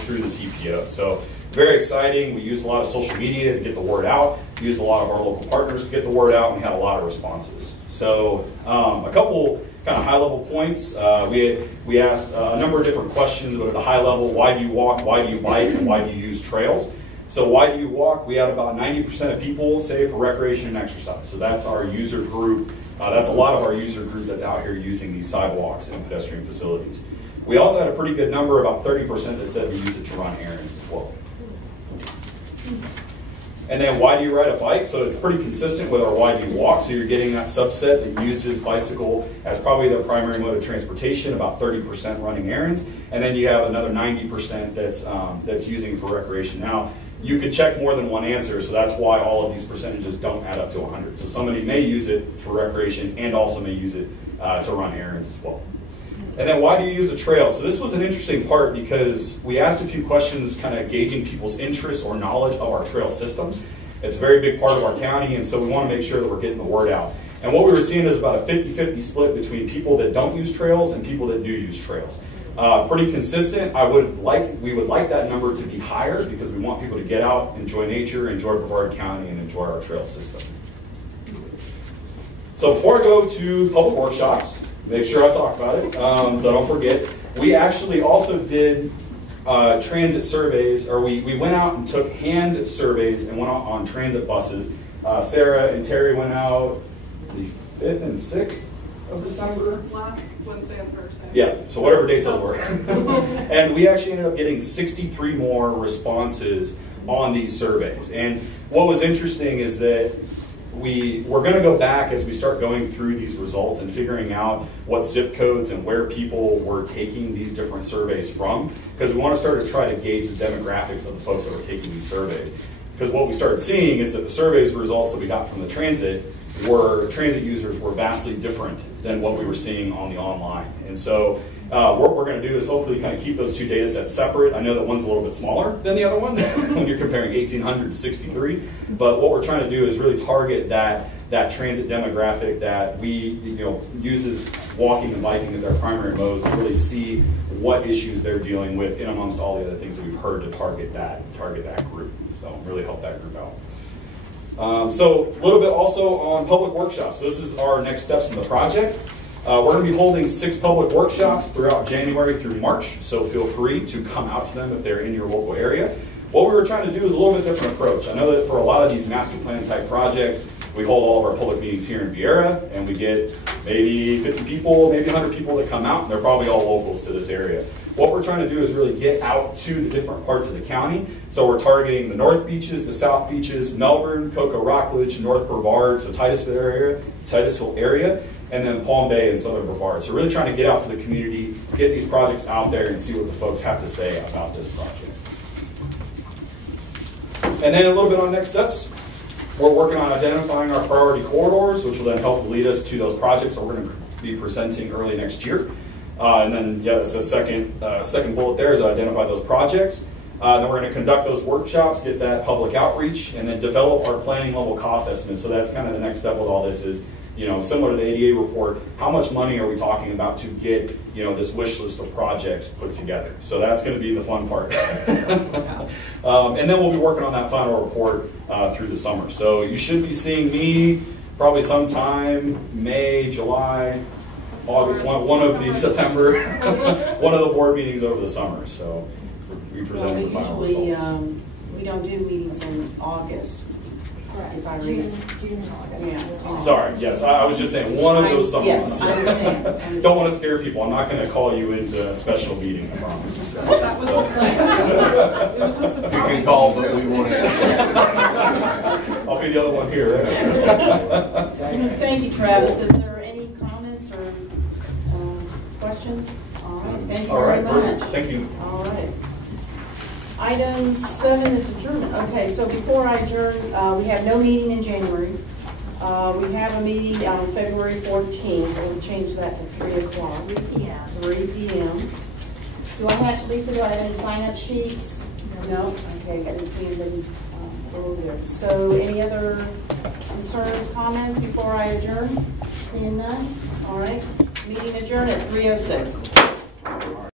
through the TPO. So very exciting. We used a lot of social media to get the word out. We used a lot of our local partners to get the word out, and we had a lot of responses. So a couple kind of high-level points. We asked a number of different questions, but at a high level, why do you walk, why do you bike, and why do you use trails? So why do you walk? We had about 90% of people say for recreation and exercise. So that's our user group. That's a lot of our user group that's out here using these sidewalks and pedestrian facilities. We also had a pretty good number, about 30% that said we use it to run errands as well. And then why do you ride a bike? So it's pretty consistent with our why do you walk. So you're getting that subset that uses bicycle as probably their primary mode of transportation, about 30% running errands. And then you have another 90% that's using it for recreation. Now, you could check more than one answer, so that's why all of these percentages don't add up to 100. So somebody may use it for recreation and also may use it to run errands as well. And then why do you use a trail? So this was an interesting part because we asked a few questions kind of gauging people's interest or knowledge of our trail system. It's a very big part of our county, and so we want to make sure that we're getting the word out. And what we were seeing is about a 50-50 split between people that don't use trails and people that do use trails. Pretty consistent. We would like that number to be higher because we want people to get out, enjoy nature, enjoy Brevard County, and enjoy our trail system. So before I go to public workshops, make sure I talk about it, so I don't forget. We actually also did transit surveys, or we went out and took hand surveys and went out on transit buses. Sarah and Terry went out the 5th and 6th of December. Last Wednesday and Thursday. Yeah, so whatever dates those were. And we actually ended up getting 63 more responses on these surveys. And what was interesting is that we're going to go back as we start going through these results and figuring out what zip codes and where people were taking these different surveys from, because we want to start to try to gauge the demographics of the folks that are taking these surveys. Because what we started seeing is that the surveys results that we got from the transit users were vastly different than what we were seeing on the online. And so what we're going to do is hopefully kind of keep those two data sets separate. I know that one's a little bit smaller than the other one when you're comparing 1,800 to 63. But what we're trying to do is really target that transit demographic that uses walking and biking as their primary modes and really see what issues they're dealing with in amongst all the other things that we've heard to target that group. So really help that group out. So a little bit also on public workshops. So this is our next steps in the project. We're going to be holding 6 public workshops throughout January through March, so feel free to come out to them if they're in your local area. What we were trying to do is a little bit different approach. I know that for a lot of these master plan type projects, we hold all of our public meetings here in Viera, and we get maybe 50 people, maybe 100 people that come out, and they're probably all locals to this area. What we're trying to do is really get out to the different parts of the county. So we're targeting the North Beaches, the South Beaches, Melbourne, Cocoa Rockledge, North Brevard, so Titusville area, and then Palm Bay and Southern Brevard. So really trying to get out to the community, get these projects out there and see what the folks have to say about this project. And then a little bit on next steps. We're working on identifying our priority corridors, which will then help lead us to those projects that we're going to be presenting early next year. And then, yeah, that's the second bullet there is identify those projects. Then we're going to conduct those workshops, get that public outreach, and then develop our planning level cost estimates. So that's kind of the next step with all this is, similar to the ADA report, how much money are we talking about to get, this wish list of projects put together? So that's going to be the fun part. And then we'll be working on that final report through the summer. So you should be seeing me probably sometime May, July, August, one of the September, one of the board meetings over the summer. So we present the final results. We don't do meetings in August. Correct. If I read. June and August. Yeah. Sorry, yes, I was just saying one of those summer yes, months. I understand. Don't want to scare people. I'm not going to call you into a special meeting, I promise. That was the plan. It was a surprise. You can call, but we want to. I'll be the other one here. Thank you, Travis. Is there any comments or questions? All right. Thank you very much. Perfect. Thank you. All right. Item 7 is adjournment. Okay, so before I adjourn, we have no meeting in January. We have a meeting on February 14th. We'll change that to 3 o'clock. 3 p.m. 3 p.m. Lisa, do I have any sign-up sheets? No? Okay, I didn't see anybody over there. So any other concerns, comments before I adjourn? Seeing none? All right. Meeting adjourned at 3:06.